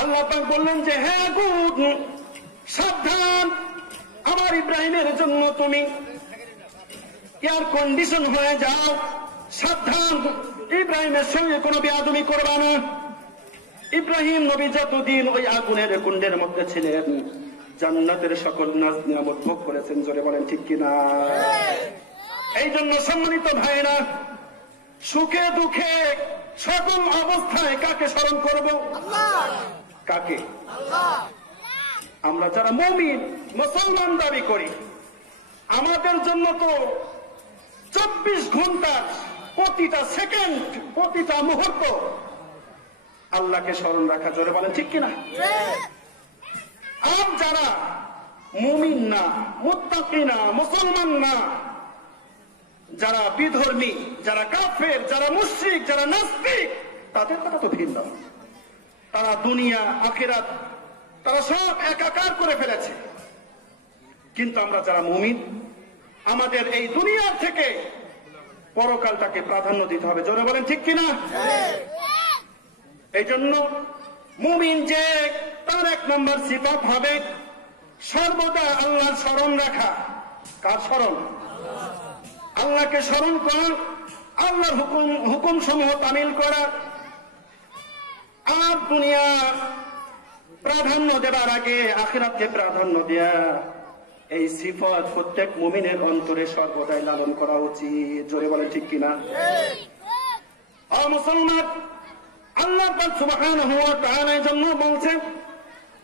আল্লাহ পাক বললেন যে হে আগুন, সাবধান, আমার ইব্রাহিমের জন্য তুমি এয়ার কন্ডিশন হয়ে যাও। সাবধান, ইব্রাহিমের সঙ্গে কোনো বেয়াদবি করবা না। ইব্রাহিম নবী যতদিন ওই আগুনের কুণ্ডের মধ্যে ছিলেন জান্নাতের সকল নাজ নিয়ামত ভোগ করেছেন। জোরে বলেন ঠিক কিনা? এই জন্য সম্মানিত ভাইরা, সুখে দুঃখে সকল অবস্থায় কাকে স্মরণ করব? কাকে? আমরা যারা মুমিন মুসলমান দাবি করি আমাদের জন্য তো 24 ঘন্টার প্রতিটা সেকেন্ড, প্রতিটা মুহূর্ত আল্লাহকে স্মরণ রাখা, জোরে বলেন ঠিক কিনা? আর যারা মুমিন না, মুত্তাকি না, মুসলমান না, যারা বিধর্মী, যারা কাফের, যারা মুশরিক, যারা নাস্তিক, তাদের কথা তো ভিন্ন। তারা দুনিয়া আখিরাত তারা সব একাকার করে ফেলেছে। কিন্তু আমরা যারা মুমিন, আমাদের এই দুনিয়ার থেকে পরকালটাকে প্রাধান্য দিতে হবে, জোরে বলেন ঠিক কিনা? এই জন্য মুমিন যে তার 1 নম্বর সিফাত হবে সর্বদা আল্লাহর স্মরণ রাখা। কার স্মরণ? আল্লাহকে স্মরণ করা, আল্লাহর হুকুম সমূহ তামিল করা, আর দুনিয়া প্রাধান্য দেবার আগে আখিরাতকে প্রাধান্য দেয়া। এই সিফাত প্রত্যেক মুমিনের অন্তরে সর্বদাই লালন করা উচিত, জোরে বলেন ঠিক কিনা? ও মুসলমান, আল্লাহ পাক সুবহানাহু ওয়া তাআলা এই জন্য বলছেন,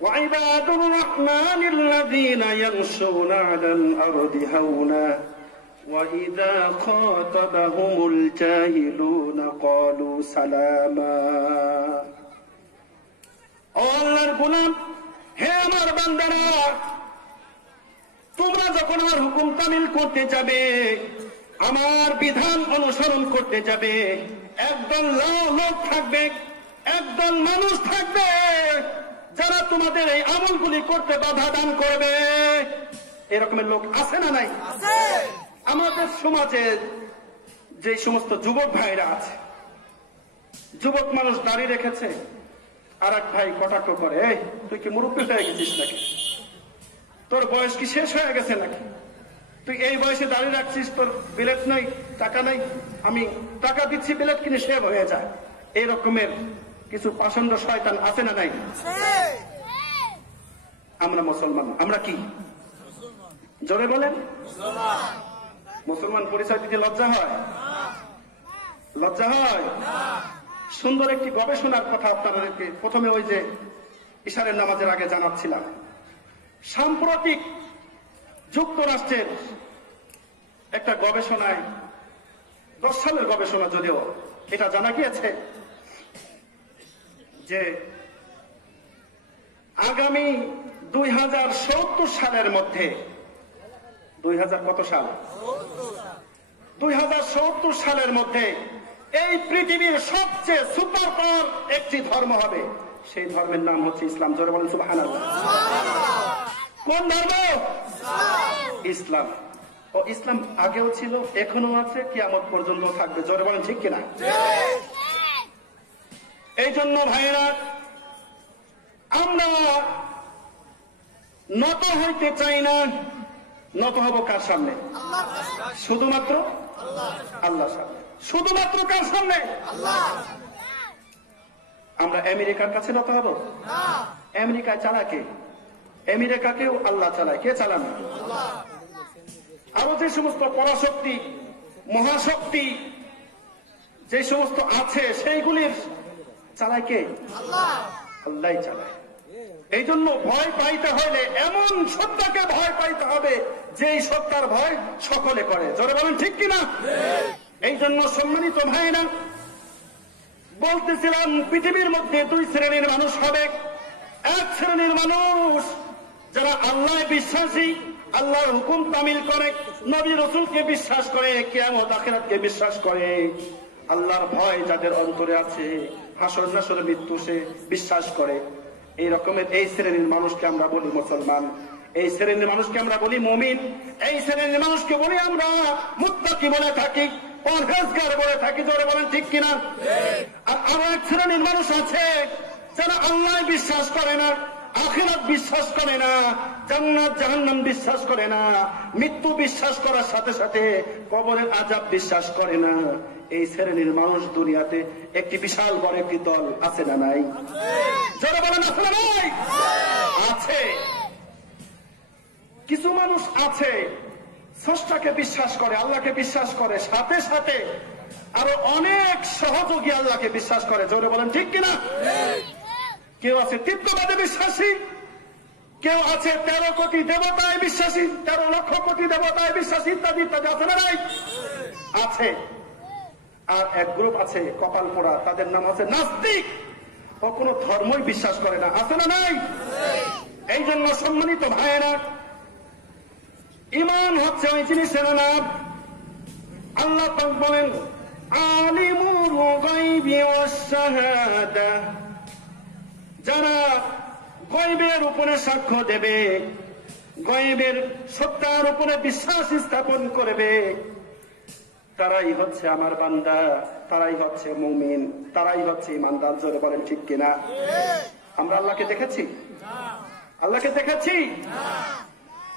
وعباد الرحمن الذين يمشون على الأرض هونا وإذا خاطبهم الجاهلون قالوا سلاما। ও আল্লাহর গোলাম, হে আমার বান্দারা, তোমরা যখন আমার হুকুম তামিল করতে যাবে, আমার বিধান অনুসরণ করতে যাবে, একদল লোক থাকবে, একদল মানুষ থাকবে যারা তোমাদের এই আমলগুলি করতে বাধা দান করবে। এরকমের লোক আছে না নাই? আমাদের সমাজে যে সমস্ত যুবক ভাইরা আছে, যুবক মানুষ দাঁড়িয়ে রেখেছে, আর এক ভাই কটাক্ষ করে, এই তুই কি মুরব্বী হয়ে গেছিস নাকি? তোর বয়স কি শেষ হয়ে গেছে নাকি? তুই এই বয়সে দাঁড়িয়ে রাখছিস, তোর বিলেট নাই, টাকা নাই, আমি টাকা দিচ্ছি বিলেট কিনে সেভ হয়ে যায়। এই রকমের কিছু পাষণ্ড শয়তান আছে না নাই? আমরা মুসলমান, আমরা কি? জোরে বলেন। মুসলমান পরিচয় দিতে লজ্জা হয়? লজ্জা হয়? সুন্দর একটি গবেষণার কথা আপনাদেরকে প্রথমে ওই যে ইশারের নামাজের আগে জানাচ্ছিলাম। সাম্প্রতিক যুক্তরাষ্ট্রের একটা গবেষণায়, 10 সালের গবেষণা যদিও, এটা জানা গিয়েছে যে আগামী 2070 সালের মধ্যে, 2000 কত সাল? 2070 সালের মধ্যে এই পৃথিবীর সবচেয়ে সুপার পাওয়ার একটি ধর্ম হবে। সেই ধর্মের নাম হচ্ছে ইসলাম, জোরে বলেন সুবহানাল্লাহ। কোন ধর্ম? ইসলাম। ও ইসলাম আগেও ছিল, এখনো আছে, কিয়ামত পর্যন্ত থাকবে, জোরে বলেন ঠিক কিনা? এই জন্য ভাইরা, আমরা নত হইতে চাই না। নত হব কার সামনে? শুধুমাত্র আল্লাহর সামনে। শুধুমাত্র কার সামনে? আমরা আমেরিকার কাছে নত হব? আমেরিকায় চালায় কে? আমেরিকাকেও আল্লাহ চালায়, কে চালান? আরো যে সমস্ত পরাশক্তি, মহাশক্তি যে সমস্ত আছে, সেইগুলির চালায় কে? আল্লাহ চালায়। এই জন্য ভয় পাইতে হলে এমন সত্তাকে ভয় পাইতে হবে যেই সত্তার ভয় সকলে করে, জোরে বলেন ঠিক কিনা? এই জন্য সম্মানিত ভাইরা, বলতেছিলাম পৃথিবীর মধ্যে 2 শ্রেণীর মানুষ হবে। এক শ্রেণীর মানুষ যারা আল্লাহ বিশ্বাসী, আল্লাহর হুকুম তামিল করে, নবী রাসূলকে বিশ্বাস করে, কিয়ামত আখিরাতকে বিশ্বাস করে, আল্লাহর ভয় যাদের অন্তরে আছে, হাসর নাসর মৃত্যু সে বিশ্বাস করে। এই রকমের এই শ্রেণীর মানুষকে আমরা বলি মুসলমান, এই শ্রেণীর মানুষকে আমরা বলি মুমিন, এই শ্রেণীর মানুষকে বলি আমরা মুত্তাকি বলে থাকি, পরহেজগার বলে থাকি, জোরে বলেন ঠিক কিনা? আর আরো এক শ্রেণীর মানুষ আছে যারা আল্লাহ বিশ্বাস করে না, আখিরাত বিশ্বাস করে না, জান্নাত জাহান্নাম বিশ্বাস করে না, মৃত্যু বিশ্বাস করার সাথে সাথে কবরের আযাব বিশ্বাস করে না। এই শ্রেণীর মানুষ দুনিয়াতে একটি বিশাল বড় একটি দল আছে না নাই? যারা বলেন আছে না নাই? আছে। কিছু মানুষ আছে স্রষ্টাকে বিশ্বাস করে, আল্লাহকে বিশ্বাস করে, সাথে সাথে আরো অনেক সহযোগী আল্লাহকে বিশ্বাস করে, জোরে বলেন ঠিক কিনা? কেউ আছে তীব্রবাদে বিশ্বাসী, কেউ আছে 13 কোটি দেবতায় বিশ্বাসী, 13 লক্ষ কোটি দেবতায় বিশ্বাসী, ইত্যাদি ইত্যাদি, আছে না নাই? আছে। আর এক গ্রুপ আছে কপাল পোড়া, তাদের নাম আছে নাস্তিক। ও কোনো ধর্মই বিশ্বাস করে না, আছে না নাই? এই জন্য সম্মানিত ভাইয়েরা, ঈমান হচ্ছে ওই জিনিসের নাম। আল্লাহ পাক বলেন, আলিমুল গায়বি ওয়াস শাহাদা, যারা গয়বের উপরে সাক্ষ্য দেবে, গয়বের সত্তার উপরে বিশ্বাস স্থাপন করবে, তারাই হচ্ছে আমার বান্দা, তারাই হচ্ছে মুমিন, তারাই হচ্ছে ঈমানদার। জোরে বলেন ঠিক কিনা? আমরা আল্লাহকে দেখেছি? আল্লাহকে দেখেছি?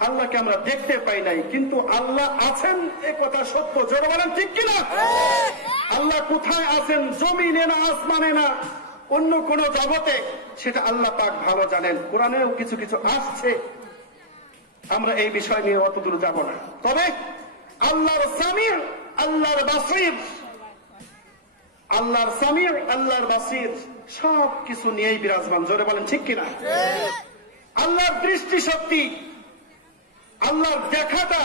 আল্লাহকে আমরা দেখতে পাই নাই, কিন্তু আল্লাহ আছেন এ কথা সত্য। জোরে বলেন ঠিক কিনা? আল্লাহ কোথায় আছেন, জমিনে না আসমানে না অন্য কোন জগতে, সেটা আল্লাহ পাক ভালো জানেন। কোরআনেও কিছু কিছু আসছে, আমরা এই বিষয় নিয়ে অত দূর যাব না। তবে আল্লাহর সামির, আল্লাহর বাসির, আল্লাহর সামির, আল্লাহর বাসির সব কিছু নিয়েই বিরাজমান। জোরে বলেন ঠিক কিনা? আল্লাহর দৃষ্টি শক্তি, আল্লাহর দেখাটা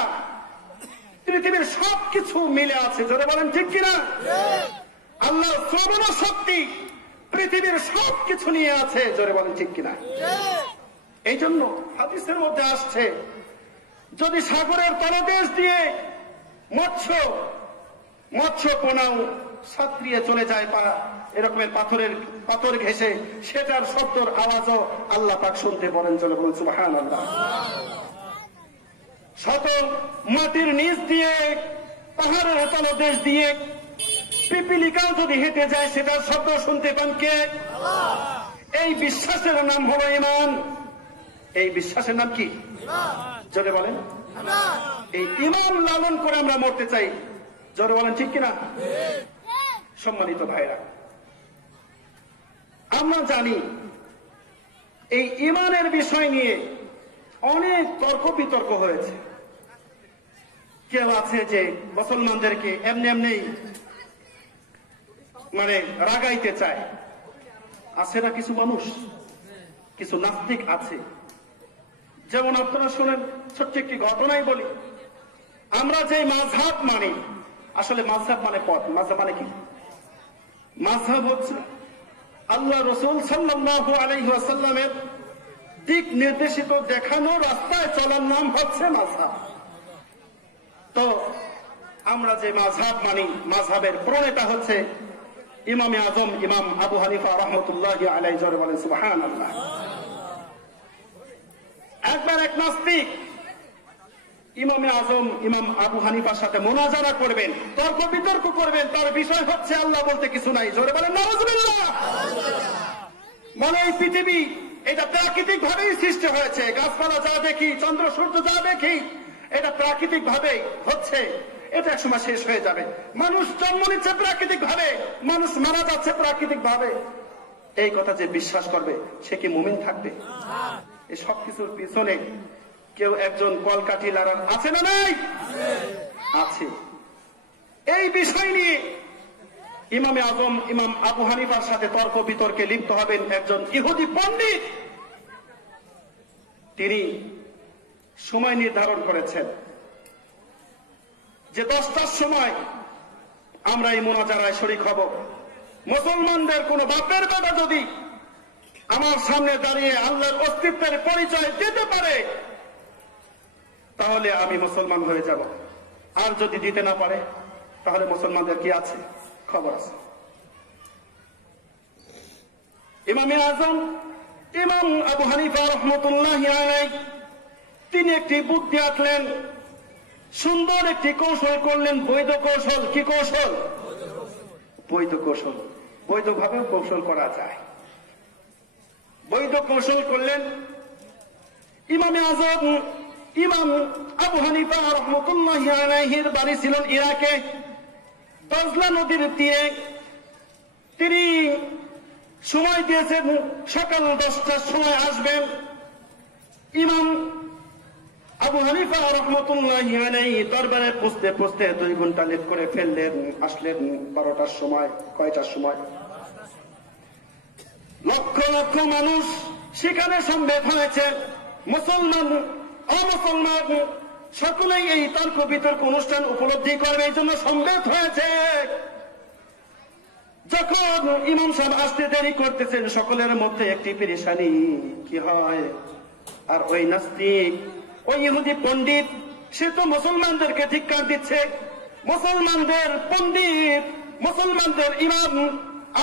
পৃথিবীর সবকিছু মিলে আছে। জোরে বলেন ঠিক কিনা? আল্লাহর শ্রবণ শক্তি পৃথিবীর সবকিছু নিয়ে আছে। জোরে বলেন ঠিক কিনা? এই জন্য হাদিসের মধ্যে আসছে, যদি সাগরের তলদেশ দিয়ে মৎস্য পোনাও সাঁতরিয়ে চলে যায়, এরকমের পাথর ঘেঁষে, সেটার শব্দর আওয়াজও আল্লাহ পাক শুনতে পারেন। চলে বলুন সুবহানাল্লাহ। শত মাটির নিচ দিয়ে, পাহাড়ের তলদেশ দিয়ে পিপিলিকাও যদি হেঁটে যায়, সেটার শব্দ শুনতে পান কে? এই বিশ্বাসের নাম হলো ঈমান। এই বিশ্বাসের নাম কি? জোরে বলেন। এই ঈমান লালন করে আমরা মরতে চাই। জোরে বলেন ঠিক কিনা? সম্মানিত ভাইরা, আমরা জানি এই ঈমানের বিষয় নিয়ে অনেক তর্ক বিতর্ক হয়েছে। কেউ আছে যে মুসলমানদেরকে এমনি এমনি মানে রাগাইতে চায়, আছে না কিছু মানুষ, কিছু নাস্তিক আছে। যেমন আপনারা শুনেন, ছোট্ট একটি ঘটনাই বলি। আমরা যে মাযহাব মানি, আসলে মাযহাব মানে পথ। মাযহাব মানে কি? মাযহাব হচ্ছে আল্লাহ রাসূল সাল্লাল্লাহু আলাইহি ওয়াসাল্লামের দিক নির্দেশিত দেখানো রাস্তায় চলার নাম হচ্ছে মাযহাব। তো আমরা যে মাযহাব মানি, মাযহাবের প্রণেতা হচ্ছে ইমামে আজম ইমাম আবু হানিফা রাহমাতুল্লাহি আলাইহি। জোরে বলেন সুবহানাল্লাহ। একবার এক নাস্তিক ইমামে আজম ইমাম আবু হানিফার সাথে মুনাজারা করবেন, তর্ক বিতর্ক করবেন। তার বিষয় হচ্ছে আল্লাহ বলতে কিছু নাই। জোরে বলেন নাউজুবিল্লাহ। মানে এই পৃথিবী এটা প্রাকৃতিক ভাবেই সৃষ্টি হয়েছে। গাছপালা যা দেখি, চন্দ্র সূর্য যা দেখি, এটা প্রাকৃতিক ভাবে হচ্ছে। এটা একসময় শেষ হয়ে যাবে। মানুষ জন্ম নিচ্ছে প্রাকৃতিক ভাবে, মানুষ মারা যাচ্ছে প্রাকৃতিক ভাবে। এই কথা যে বিশ্বাস করবে, সে কি মুমিন থাকবে? এই সবকিছুর পিছনে কেউ একজন কলকাঠি লড়ার আছে না নাই? আছে। এই বিষয় নিয়ে ইমামে আজম ইমাম আবু হানিফার সাথে তর্ক বিতর্কে লিপ্ত হবেন একজন ইহুদি পণ্ডিত। তিনি সময় নির্ধারণ করেছেন যে 10টার সময় আমরা এই মুনাজারায় শরীক হব। মুসলমানদের কোন বাপের বেটা যদি আমার সামনে দাঁড়িয়ে আল্লাহর অস্তিত্বের পরিচয় দিতে পারে, তাহলে আমি মুসলমান হয়ে যাব। আর যদি দিতে না পারে, তাহলে মুসলমানদের কি আছে? খবর আছে। ইমামে আজম ইমাম আবু হানিফা রাহমাতুল্লাহি আলাইহি তিনি একটি বুদ্ধি আঁকলেন, সুন্দর একটি কৌশল করলেন, বৈধ কৌশল। কি কৌশল? বৈধ কৌশল। বৈধভাবেও কৌশল করা যায়। বৈধ কৌশল করলেন। ইমামে আজম ইমাম আবু হানিফা রাহমাতুল্লাহি আলাইহির বাড়ি ছিল ইরাকে, দজলা নদীর তীরে। তিনি সময় দিয়েছেন সকাল 10টার সময় আসবেন। ইমাম আবু হানিফা রাহমাতুল্লাহি আলাইহি দরবারে পৌঁছতে 2 ঘন্টা লেট করে ফেললেন। আসলেন 12টার সময়। কয়টার সময়? লক্ষ লক্ষ মানুষ সেখানে সমবেত হয়েছে। মুসলমান অমুসলমান সকলেই এই তর্ক বিতর্ক অনুষ্ঠান উপলব্ধি করবে, এই জন্য সম্বেত হয়েছে। যখন ইমাম সাহেব আসতে দেরি করতেছেন, সকলের মধ্যে একটি পেরেশানি কি হয়। আর ওই নাস্তিক, ওই ইহুদি পণ্ডিত, সে তো মুসলমানদেরকে ধিক্কার দিচ্ছে। মুসলমানদের পণ্ডিত, মুসলমানদের ইমাম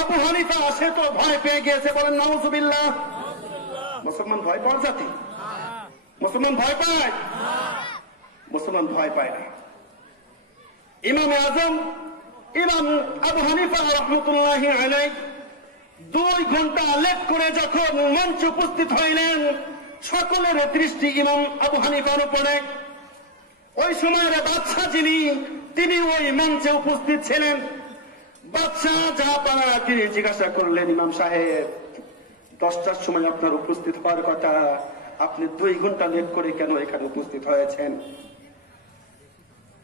আবু হানিফা, সে তো ভয় পেয়ে গিয়েছে। বলেন নাউজুবিল্লাহ। মুসলমান ভয় পাওয়ার জাতি? মুসলমান ভয় পায়? মুসলমান ভয় পায় না। ইমামে আজম ইমাম আবু হানিফা রহমতুল্লাহি আলাইহি 2 ঘন্টা লেট করে যখন মঞ্চে উপস্থিত হইলেন, সকলের দৃষ্টি ইমাম আবু হানিফার উপরে। ওই সময়ের বাদশা যিনি, তিনি ওই মঞ্চে উপস্থিত ছিলেন। বাদশা জাহাপানা তিনি জিজ্ঞাসা করলেন, ইমাম সাহেব 10টার সময় আপনার উপস্থিত হওয়ার কথা, আপনি 2 ঘন্টা লেট করে কেন এখানে উপস্থিত হয়েছেন?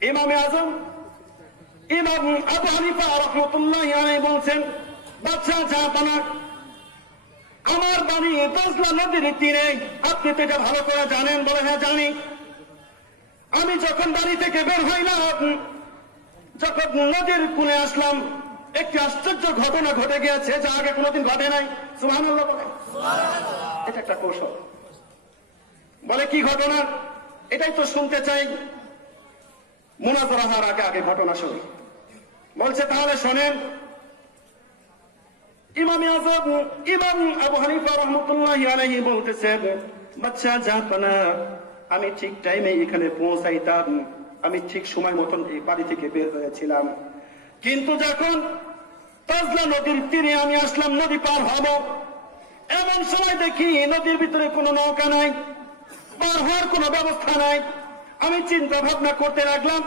ইমামে আজম ইমাম আবু হানিফা রহমতুল্লাহি আলাইহি বলছেন, বাদশা জাহাপানা, আমার বাড়ি দজলা নদীর তীরে, আপনি তো এটা ভালো করে জানেন। বলে হ্যাঁ জানি। আমি যখন বাড়ি থেকে বের হইলাম, যখন নদীর কূলে আসলাম, একটি আশ্চর্য ঘটনা ঘটে গিয়েছে, যা আগে কোনোদিন ঘটে নাই। সুবহানাল্লাহ বলে। এটা একটা কৌশল। বলে কি ঘটনা? এটাই তো শুনতে চাই। মুনাজারা হওয়ার আগে আগে ঘটনা শুনি। বলছে তাহলে শোনেন। ইমাম আবু হানিফা রহমতুল্লাহি আলাইহি বলতেছেন, বাদশা জাহাপানা, আমি ঠিক টাইমে এখানে পৌঁছাইতাম, আমি ঠিক সময় মতন এই বাড়ি থেকে বের হয়েছিলাম। কিন্তু যখন তাজলা নদীর তীরে আমি আসলাম, নদী পার হব, এমন সময় দেখি নদীর ভিতরে কোনো নৌকা নাই, পার হওয়ার কোনো ব্যবস্থা নাই। আমি চিন্তা ভাবনা করতে লাগলাম,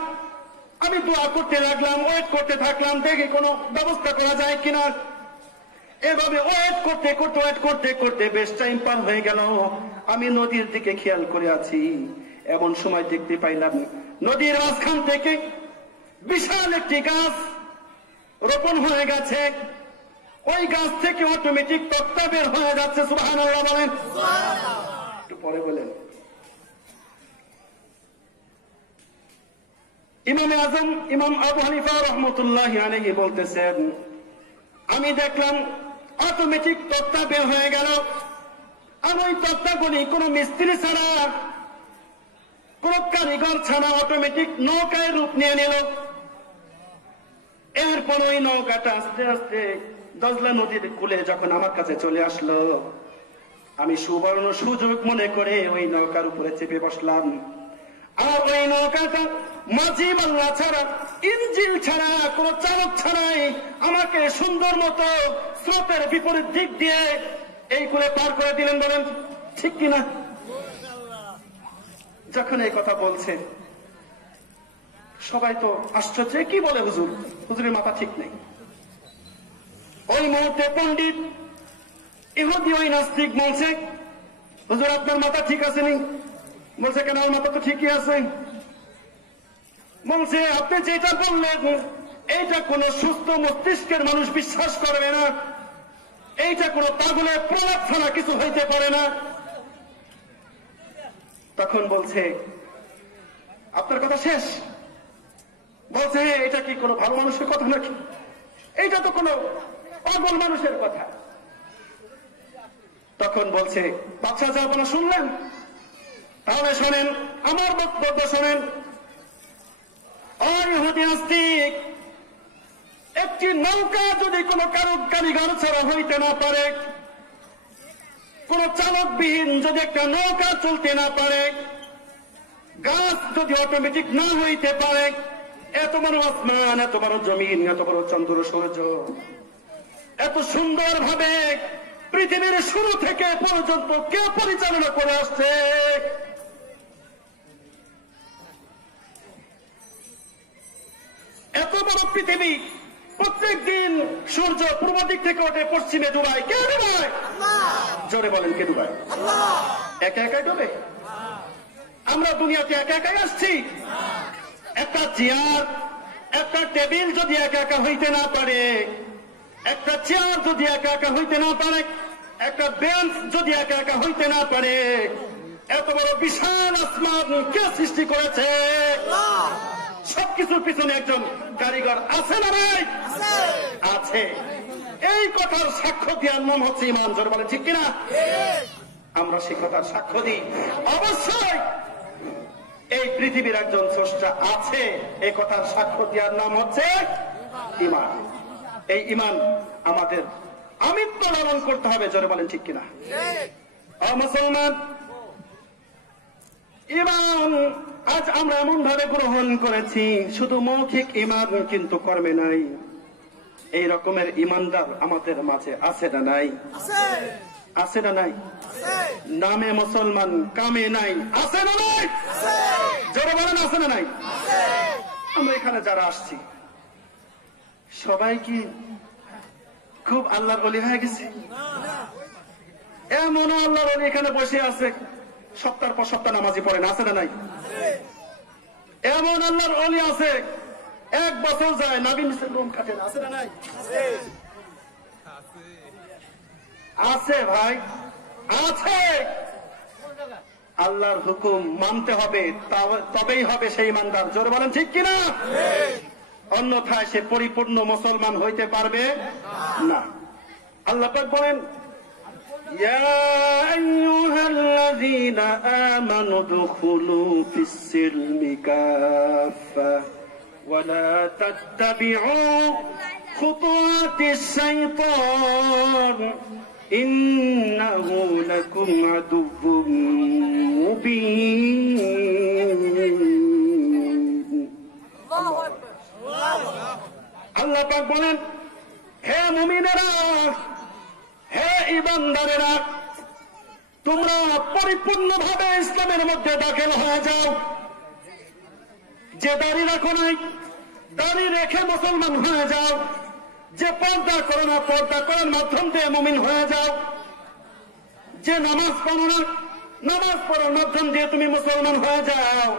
আমি দোয়া করতে লাগলাম, ওয়েট করতে থাকলাম, দেখি কোনো ব্যবস্থা করা যায় কিনা। এভাবে ওয়েট করতে করতে বেশ টাইম পার হয়ে গেল। আমি নদীর দিকে খেয়াল করে আছি, এমন সময় দেখতে পাইলাম নদীর মাঝখান থেকে বিশাল একটি গাছ রোপণ হয়ে গেছে। ওই গাছ থেকে অটোমেটিক তক্তা বের হয়ে যাচ্ছে। সুবহানাল্লাহ বলেন। একটু পরে বলেন। ইমামে আজম ইমাম আবু হানিফা রহমতুল্লাহি আলাইহি বলতেছেন, আমি দেখলাম অটোমেটিক তক্তা বের হয়ে গেল। আর ওই তক্তাগুলি কোন মিস্ত্রি ছাড়া, কোন কারিগর ছাড়া অটোমেটিক নৌকায় রূপ নিয়ে নিল। এরপর ওই নৌকাটা আস্তে আস্তে দজলা নদীর কূলে যখন আমার কাছে চলে আসলো, আমি সুবর্ণ সুযোগ মনে করে ওই নৌকার উপরে চেপে বসলাম। আর ওই নৌকাটা মাঝি বাংলা ছাড়া, ইঞ্জিল ছাড়া, কোন চালক ছাড়াই আমাকে সুন্দর মতো স্রোতের বিপরীত দিক দিয়ে এই কূলে পার করে দিলেন। বলেন ঠিক কিনা? যখন এই কথা বলছে, সবাই তো আশ্চর্য, কি বলে হুজুর, হুজুরের মাথা ঠিক নেই। ওই মুহূর্তে পণ্ডিত ইহুদি ওই নাস্তিক বলছে, হুজুর আপনার মাথা ঠিক আছে নি? বলছে কেন, আমার মাথা তো ঠিকই আছে। বলছে আপনি যেটা বললেন এইটা কোন সুস্থ মস্তিষ্কের মানুষ বিশ্বাস করবে না, এইটা কোন পাগলের প্রলাপ ছাড়া কিছু হইতে পারে না। তখন বলছে আপনার কথা শেষ? বলছে এটা কি কোনো ভালো মানুষের কথা নাকি? এইটা তো কোনো পাগল মানুষের কথা। তখন বলছে বাদশা জাহাপানা শুনলেন? তাহলে শোনেন, আমার বক্তব্য শোনেন। ইহুদি নাস্তিক, একটি নৌকা যদি কোনো কারিগর ছাড়া হইতে না পারে, কোন চালকবিহীন যদি একটা নৌকা চলতে না পারে, গাছ যদি অটোমেটিক না হইতে পারে, এত বড় আসমান, এত বড় জমিন, এত বড় চন্দ্র সূর্য এত সুন্দর ভাবে পৃথিবীর শুরু থেকে পর্যন্ত কে পরিচালনা করে আসছে? এত বড় পৃথিবী, প্রত্যেক দিন সূর্য পূর্ব দিক থেকে ওঠে, পশ্চিমে ডুবায়। কে ডুবায়? জোরে বলেন, কে ডুবায়? একা একাই ডুবে? আমরা দুনিয়াতে একা একাই আসছি? একটা চেয়ার, একটা টেবিল যদি একা একা হইতে না পারে, একটা চেয়ার যদি একা একা হইতে না পারে, একটা বেঞ্চ যদি একা একা হইতে না পারে, এত বড় বিশাল আসমান কে সৃষ্টি করেছে? সবকিছুর পিছনে একজন কারিগর আছে না নাই? আছে। এই কথার সাক্ষ্য দেওয়ার নাম হচ্ছে ঈমান। জোরে বলেন ঠিক কিনা? আমরা সেই কথার সাক্ষ্য দিই। অবশ্যই এই পৃথিবীর একজন স্রষ্টা আছে, এই কথার সাক্ষ্য দেওয়ার নাম হচ্ছে ঈমান। এই ঈমান আমাদের আমিত্ব লালন করতে হবে। জোরে বলেন ঠিক কিনা? মুসলমান, ঈমান আজ আমরা এমন ভাবে গ্রহণ করেছি, শুধু মৌখিক ঈমান কিন্তু কর্মে নাই। এই রকমের ঈমানদার আমাদের মাঝে আছে না নাই? আছে না নাই? নামে মুসলমান, কামে নাই। আছে না নাই? জোরে বলেন আছে না নাই? আমরা এখানে যারা আসছি সবাই কি খুব আল্লাহর ওলি হয়ে গেছে? এমন আল্লাহর ওলি এখানে বসে আছে, সপ্তাহ পর সপ্তাহ নামাজি পড়েন। আছে না নাই? এমন আল্লাহর ওলি আছে, 1 বছর যায় নাবি নিচের রুম কাটে না। আছে না নাই? আছে ভাই, আছে। আল্লাহর হুকুম মানতে হবে, তবেই হবে সেই ইমানদার। জোরে বলেন ঠিক কিনা? অন্যথায় সে পরিপূর্ণ মুসলমান হইতে পারবে না। আল্লাহ পাক বলেন, ইয়া আইয়ুহাল্লাযীনা আমানু দুখুলু ফিস-সিলমি কাফা ওয়া লা তাত্তাবি'উ খুতুওয়াতিশ শাইতান ইন্নাহু লাকুম আদুউম মুবিন। আল্লাহ পাক বলেন, হে মুমিনেরা, হে ঈমানদারেরা, তোমরা পরিপূর্ণভাবে ইসলামের মধ্যে দাখিল হয়ে যাও। যে দাড়ি রাখো নাই, দাড়ি রেখে মুসলমান হয়ে যাও। যে পর্দা করো না, পর্দা করার মাধ্যম দিয়ে মুমিন হয়ে যাও। যে নামাজ পড়ো না, নামাজ পড়ার মাধ্যম দিয়ে তুমি মুসলমান হয়ে যাও।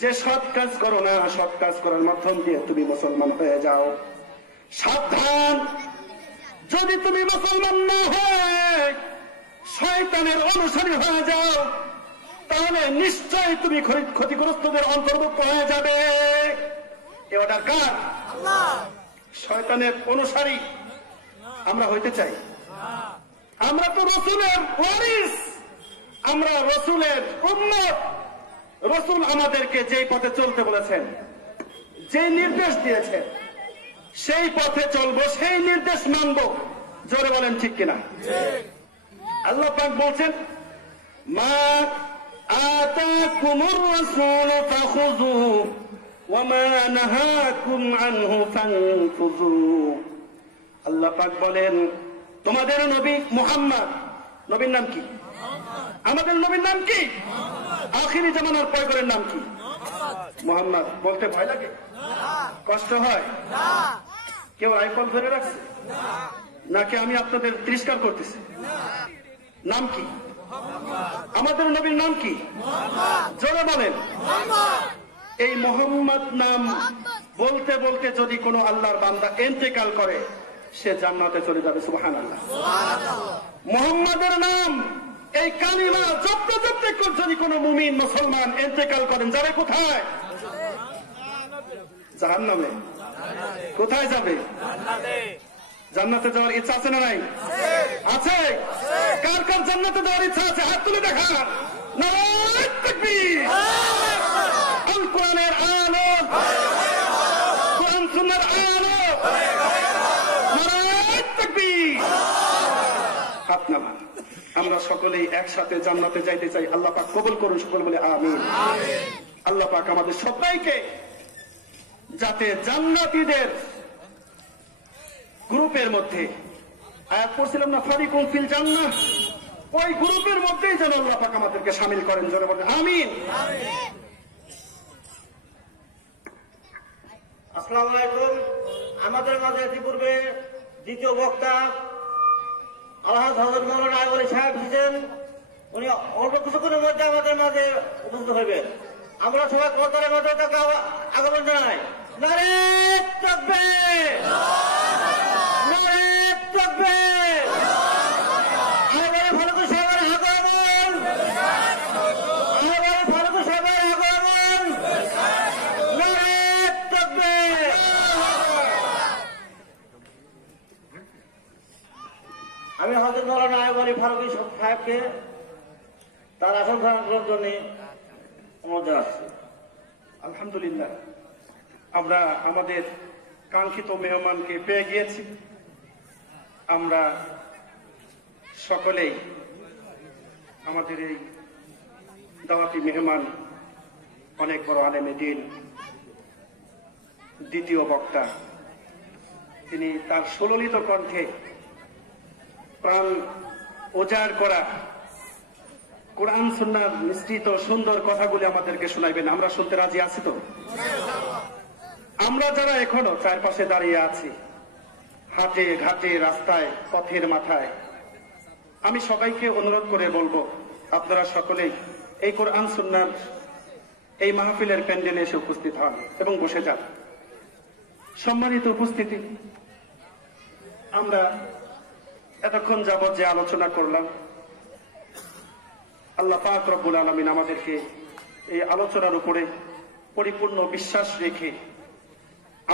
যে সৎ কাজ করো না, সৎ কাজ করার মাধ্যম দিয়ে তুমি মুসলমান হয়ে যাও। সাবধান, যদি তুমি মুসলমান না হয়ে শয়তানের অনুসারী হয়ে যাও, তাহলে নিশ্চয় তুমি ক্ষতিগ্রস্তদের অন্তর্ভুক্ত হয়ে যাবে। এ অর্ডার কার? শয়তানের অনুসারী আমরা হইতে চাই? আমরা তো রসুলের ওয়ারিস, আমরা রসুলের উম্মত। রসুল আমাদেরকে যেই পথে চলতে বলেছেন, যে নির্দেশ দিয়েছেন, সেই পথে চলবো, সেই নির্দেশ মানব। জোরে বলেন ঠিক কিনা? আল্লাহ পাক বলছেন, মা আতাকুমুর রাসূলু ফাখুযুহু ওয়া মা নাহাকুম আনহু ফানফুযু। আল্লাহ পাক বলেন, তোমাদের নবী মুহাম্মদ, নবীর নাম কি? আমাদের নবীর নাম কি? আখিরি জামানার পয়গম্বরের নাম কি? মুহাম্মদ। বলতে ভয় লাগে? কষ্ট হয়? কেউ রাইফল ধরে রাখছে নাকি আমি আপনাদের তিরস্কার করতেছি? নাম কি? আমাদের নবীর নাম কি? জোরে বলেন। এই মুহাম্মদ নাম বলতে বলতে যদি কোনো আল্লাহর বান্দা ইন্তেকাল করে, সে জান্নাতে চলে যাবে। সুবহানাল্লাহ। মুহাম্মাদের নাম, এই কালিমা জপতে জপতে যদি কোনো মুমিন মুসলমান ইন্তেকাল করেন, যাবে কোথায়? জাহান্নামে। কোথায় যাবে? জান্নাতে যাওয়ার ইচ্ছা আছে না নাই? আছে। কার কার জান্নাতে যাওয়ার ইচ্ছা আছে? হাত তুলে দেখা। নারায়ে তাকবীর। আল কোরআনের আলো, কোরআন সুন্নাহর আলো। নারায়ে তাকবীর। হাত নামান। আমরা সকলেই একসাথে জান্নাতে যাইতে চাই। আল্লাহ পাক কবুল করুন। সকল বলে আমিন। আল্লাহ পাক আমাদের সবাইকে যাতে জান্নাতীদের গ্রুপের মধ্যে, আয়াত পড়ছিলাম না, ফারিকুন ফিল জান্নাহ, ওই গ্রুপের মধ্যেই যেন আল্লাহ পাক আমাদেরকে শামিল করেন। জোরে বলেন আমিন। আসসালামু আলাইকুম। আমাদের মাঝে ইতিপূর্বে দ্বিতীয় বক্তা আলহাজ হযরত মাওলানা আলী সাহেব এসেছেন। উনি অল্প কিছুক্ষণের মধ্যে আমাদের মাঝে উপস্থিত হইবেন। আমরা সবাই করতালের মধ্যে তাকে আগমন জানাই। নারায়ে তাকবীর, নারায়ে তাকবীর। আরে ভালো করে সবাই আগমন। হযরত মাওলানা আইয়ুব আলী ফারুকী সাহেবকে তার আসন গ্রহণ করার জন্য অনুরোধ জানাচ্ছি। আলহামদুলিল্লাহ, আমরা আমাদের কাঙ্ক্ষিত মেহমানকে পেয়ে গিয়েছি। আমরা সকলেই আমাদের এই দাওয়াতি মেহমান অনেক বড় আলেমে দ্বীন, দ্বিতীয় বক্তা, তিনি তার সুললিত কণ্ঠে প্রাণ উজাড় করা কোরআন সুন্নাহর মিশ্রিত সুন্দর কথাগুলি আমাদেরকে শোনাইবেন। আমরা শুনতে রাজি আছি তো? আমরা যারা এখনো চারপাশে দাঁড়িয়ে আছি, হাটে ঘাটে রাস্তায় পথের মাথায়, আমি সবাইকে অনুরোধ করে বলবো, আপনারা সকলেই এই কোরআন সুন্নাহর এই মাহফিলের প্যান্ডেলে এসে উপস্থিত হন এবং বসে যান। সম্মানিত উপস্থিতি, আমরা এতক্ষণ যাবৎ যে আলোচনা করলাম, আল্লাহ পাক রব্বুল আলামিন আমাদেরকে এই আলোচনার উপরে পরিপূর্ণ বিশ্বাস রেখে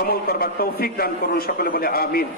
আমল করবার তৌফিক দান করুন। সকলে বলে আমিন।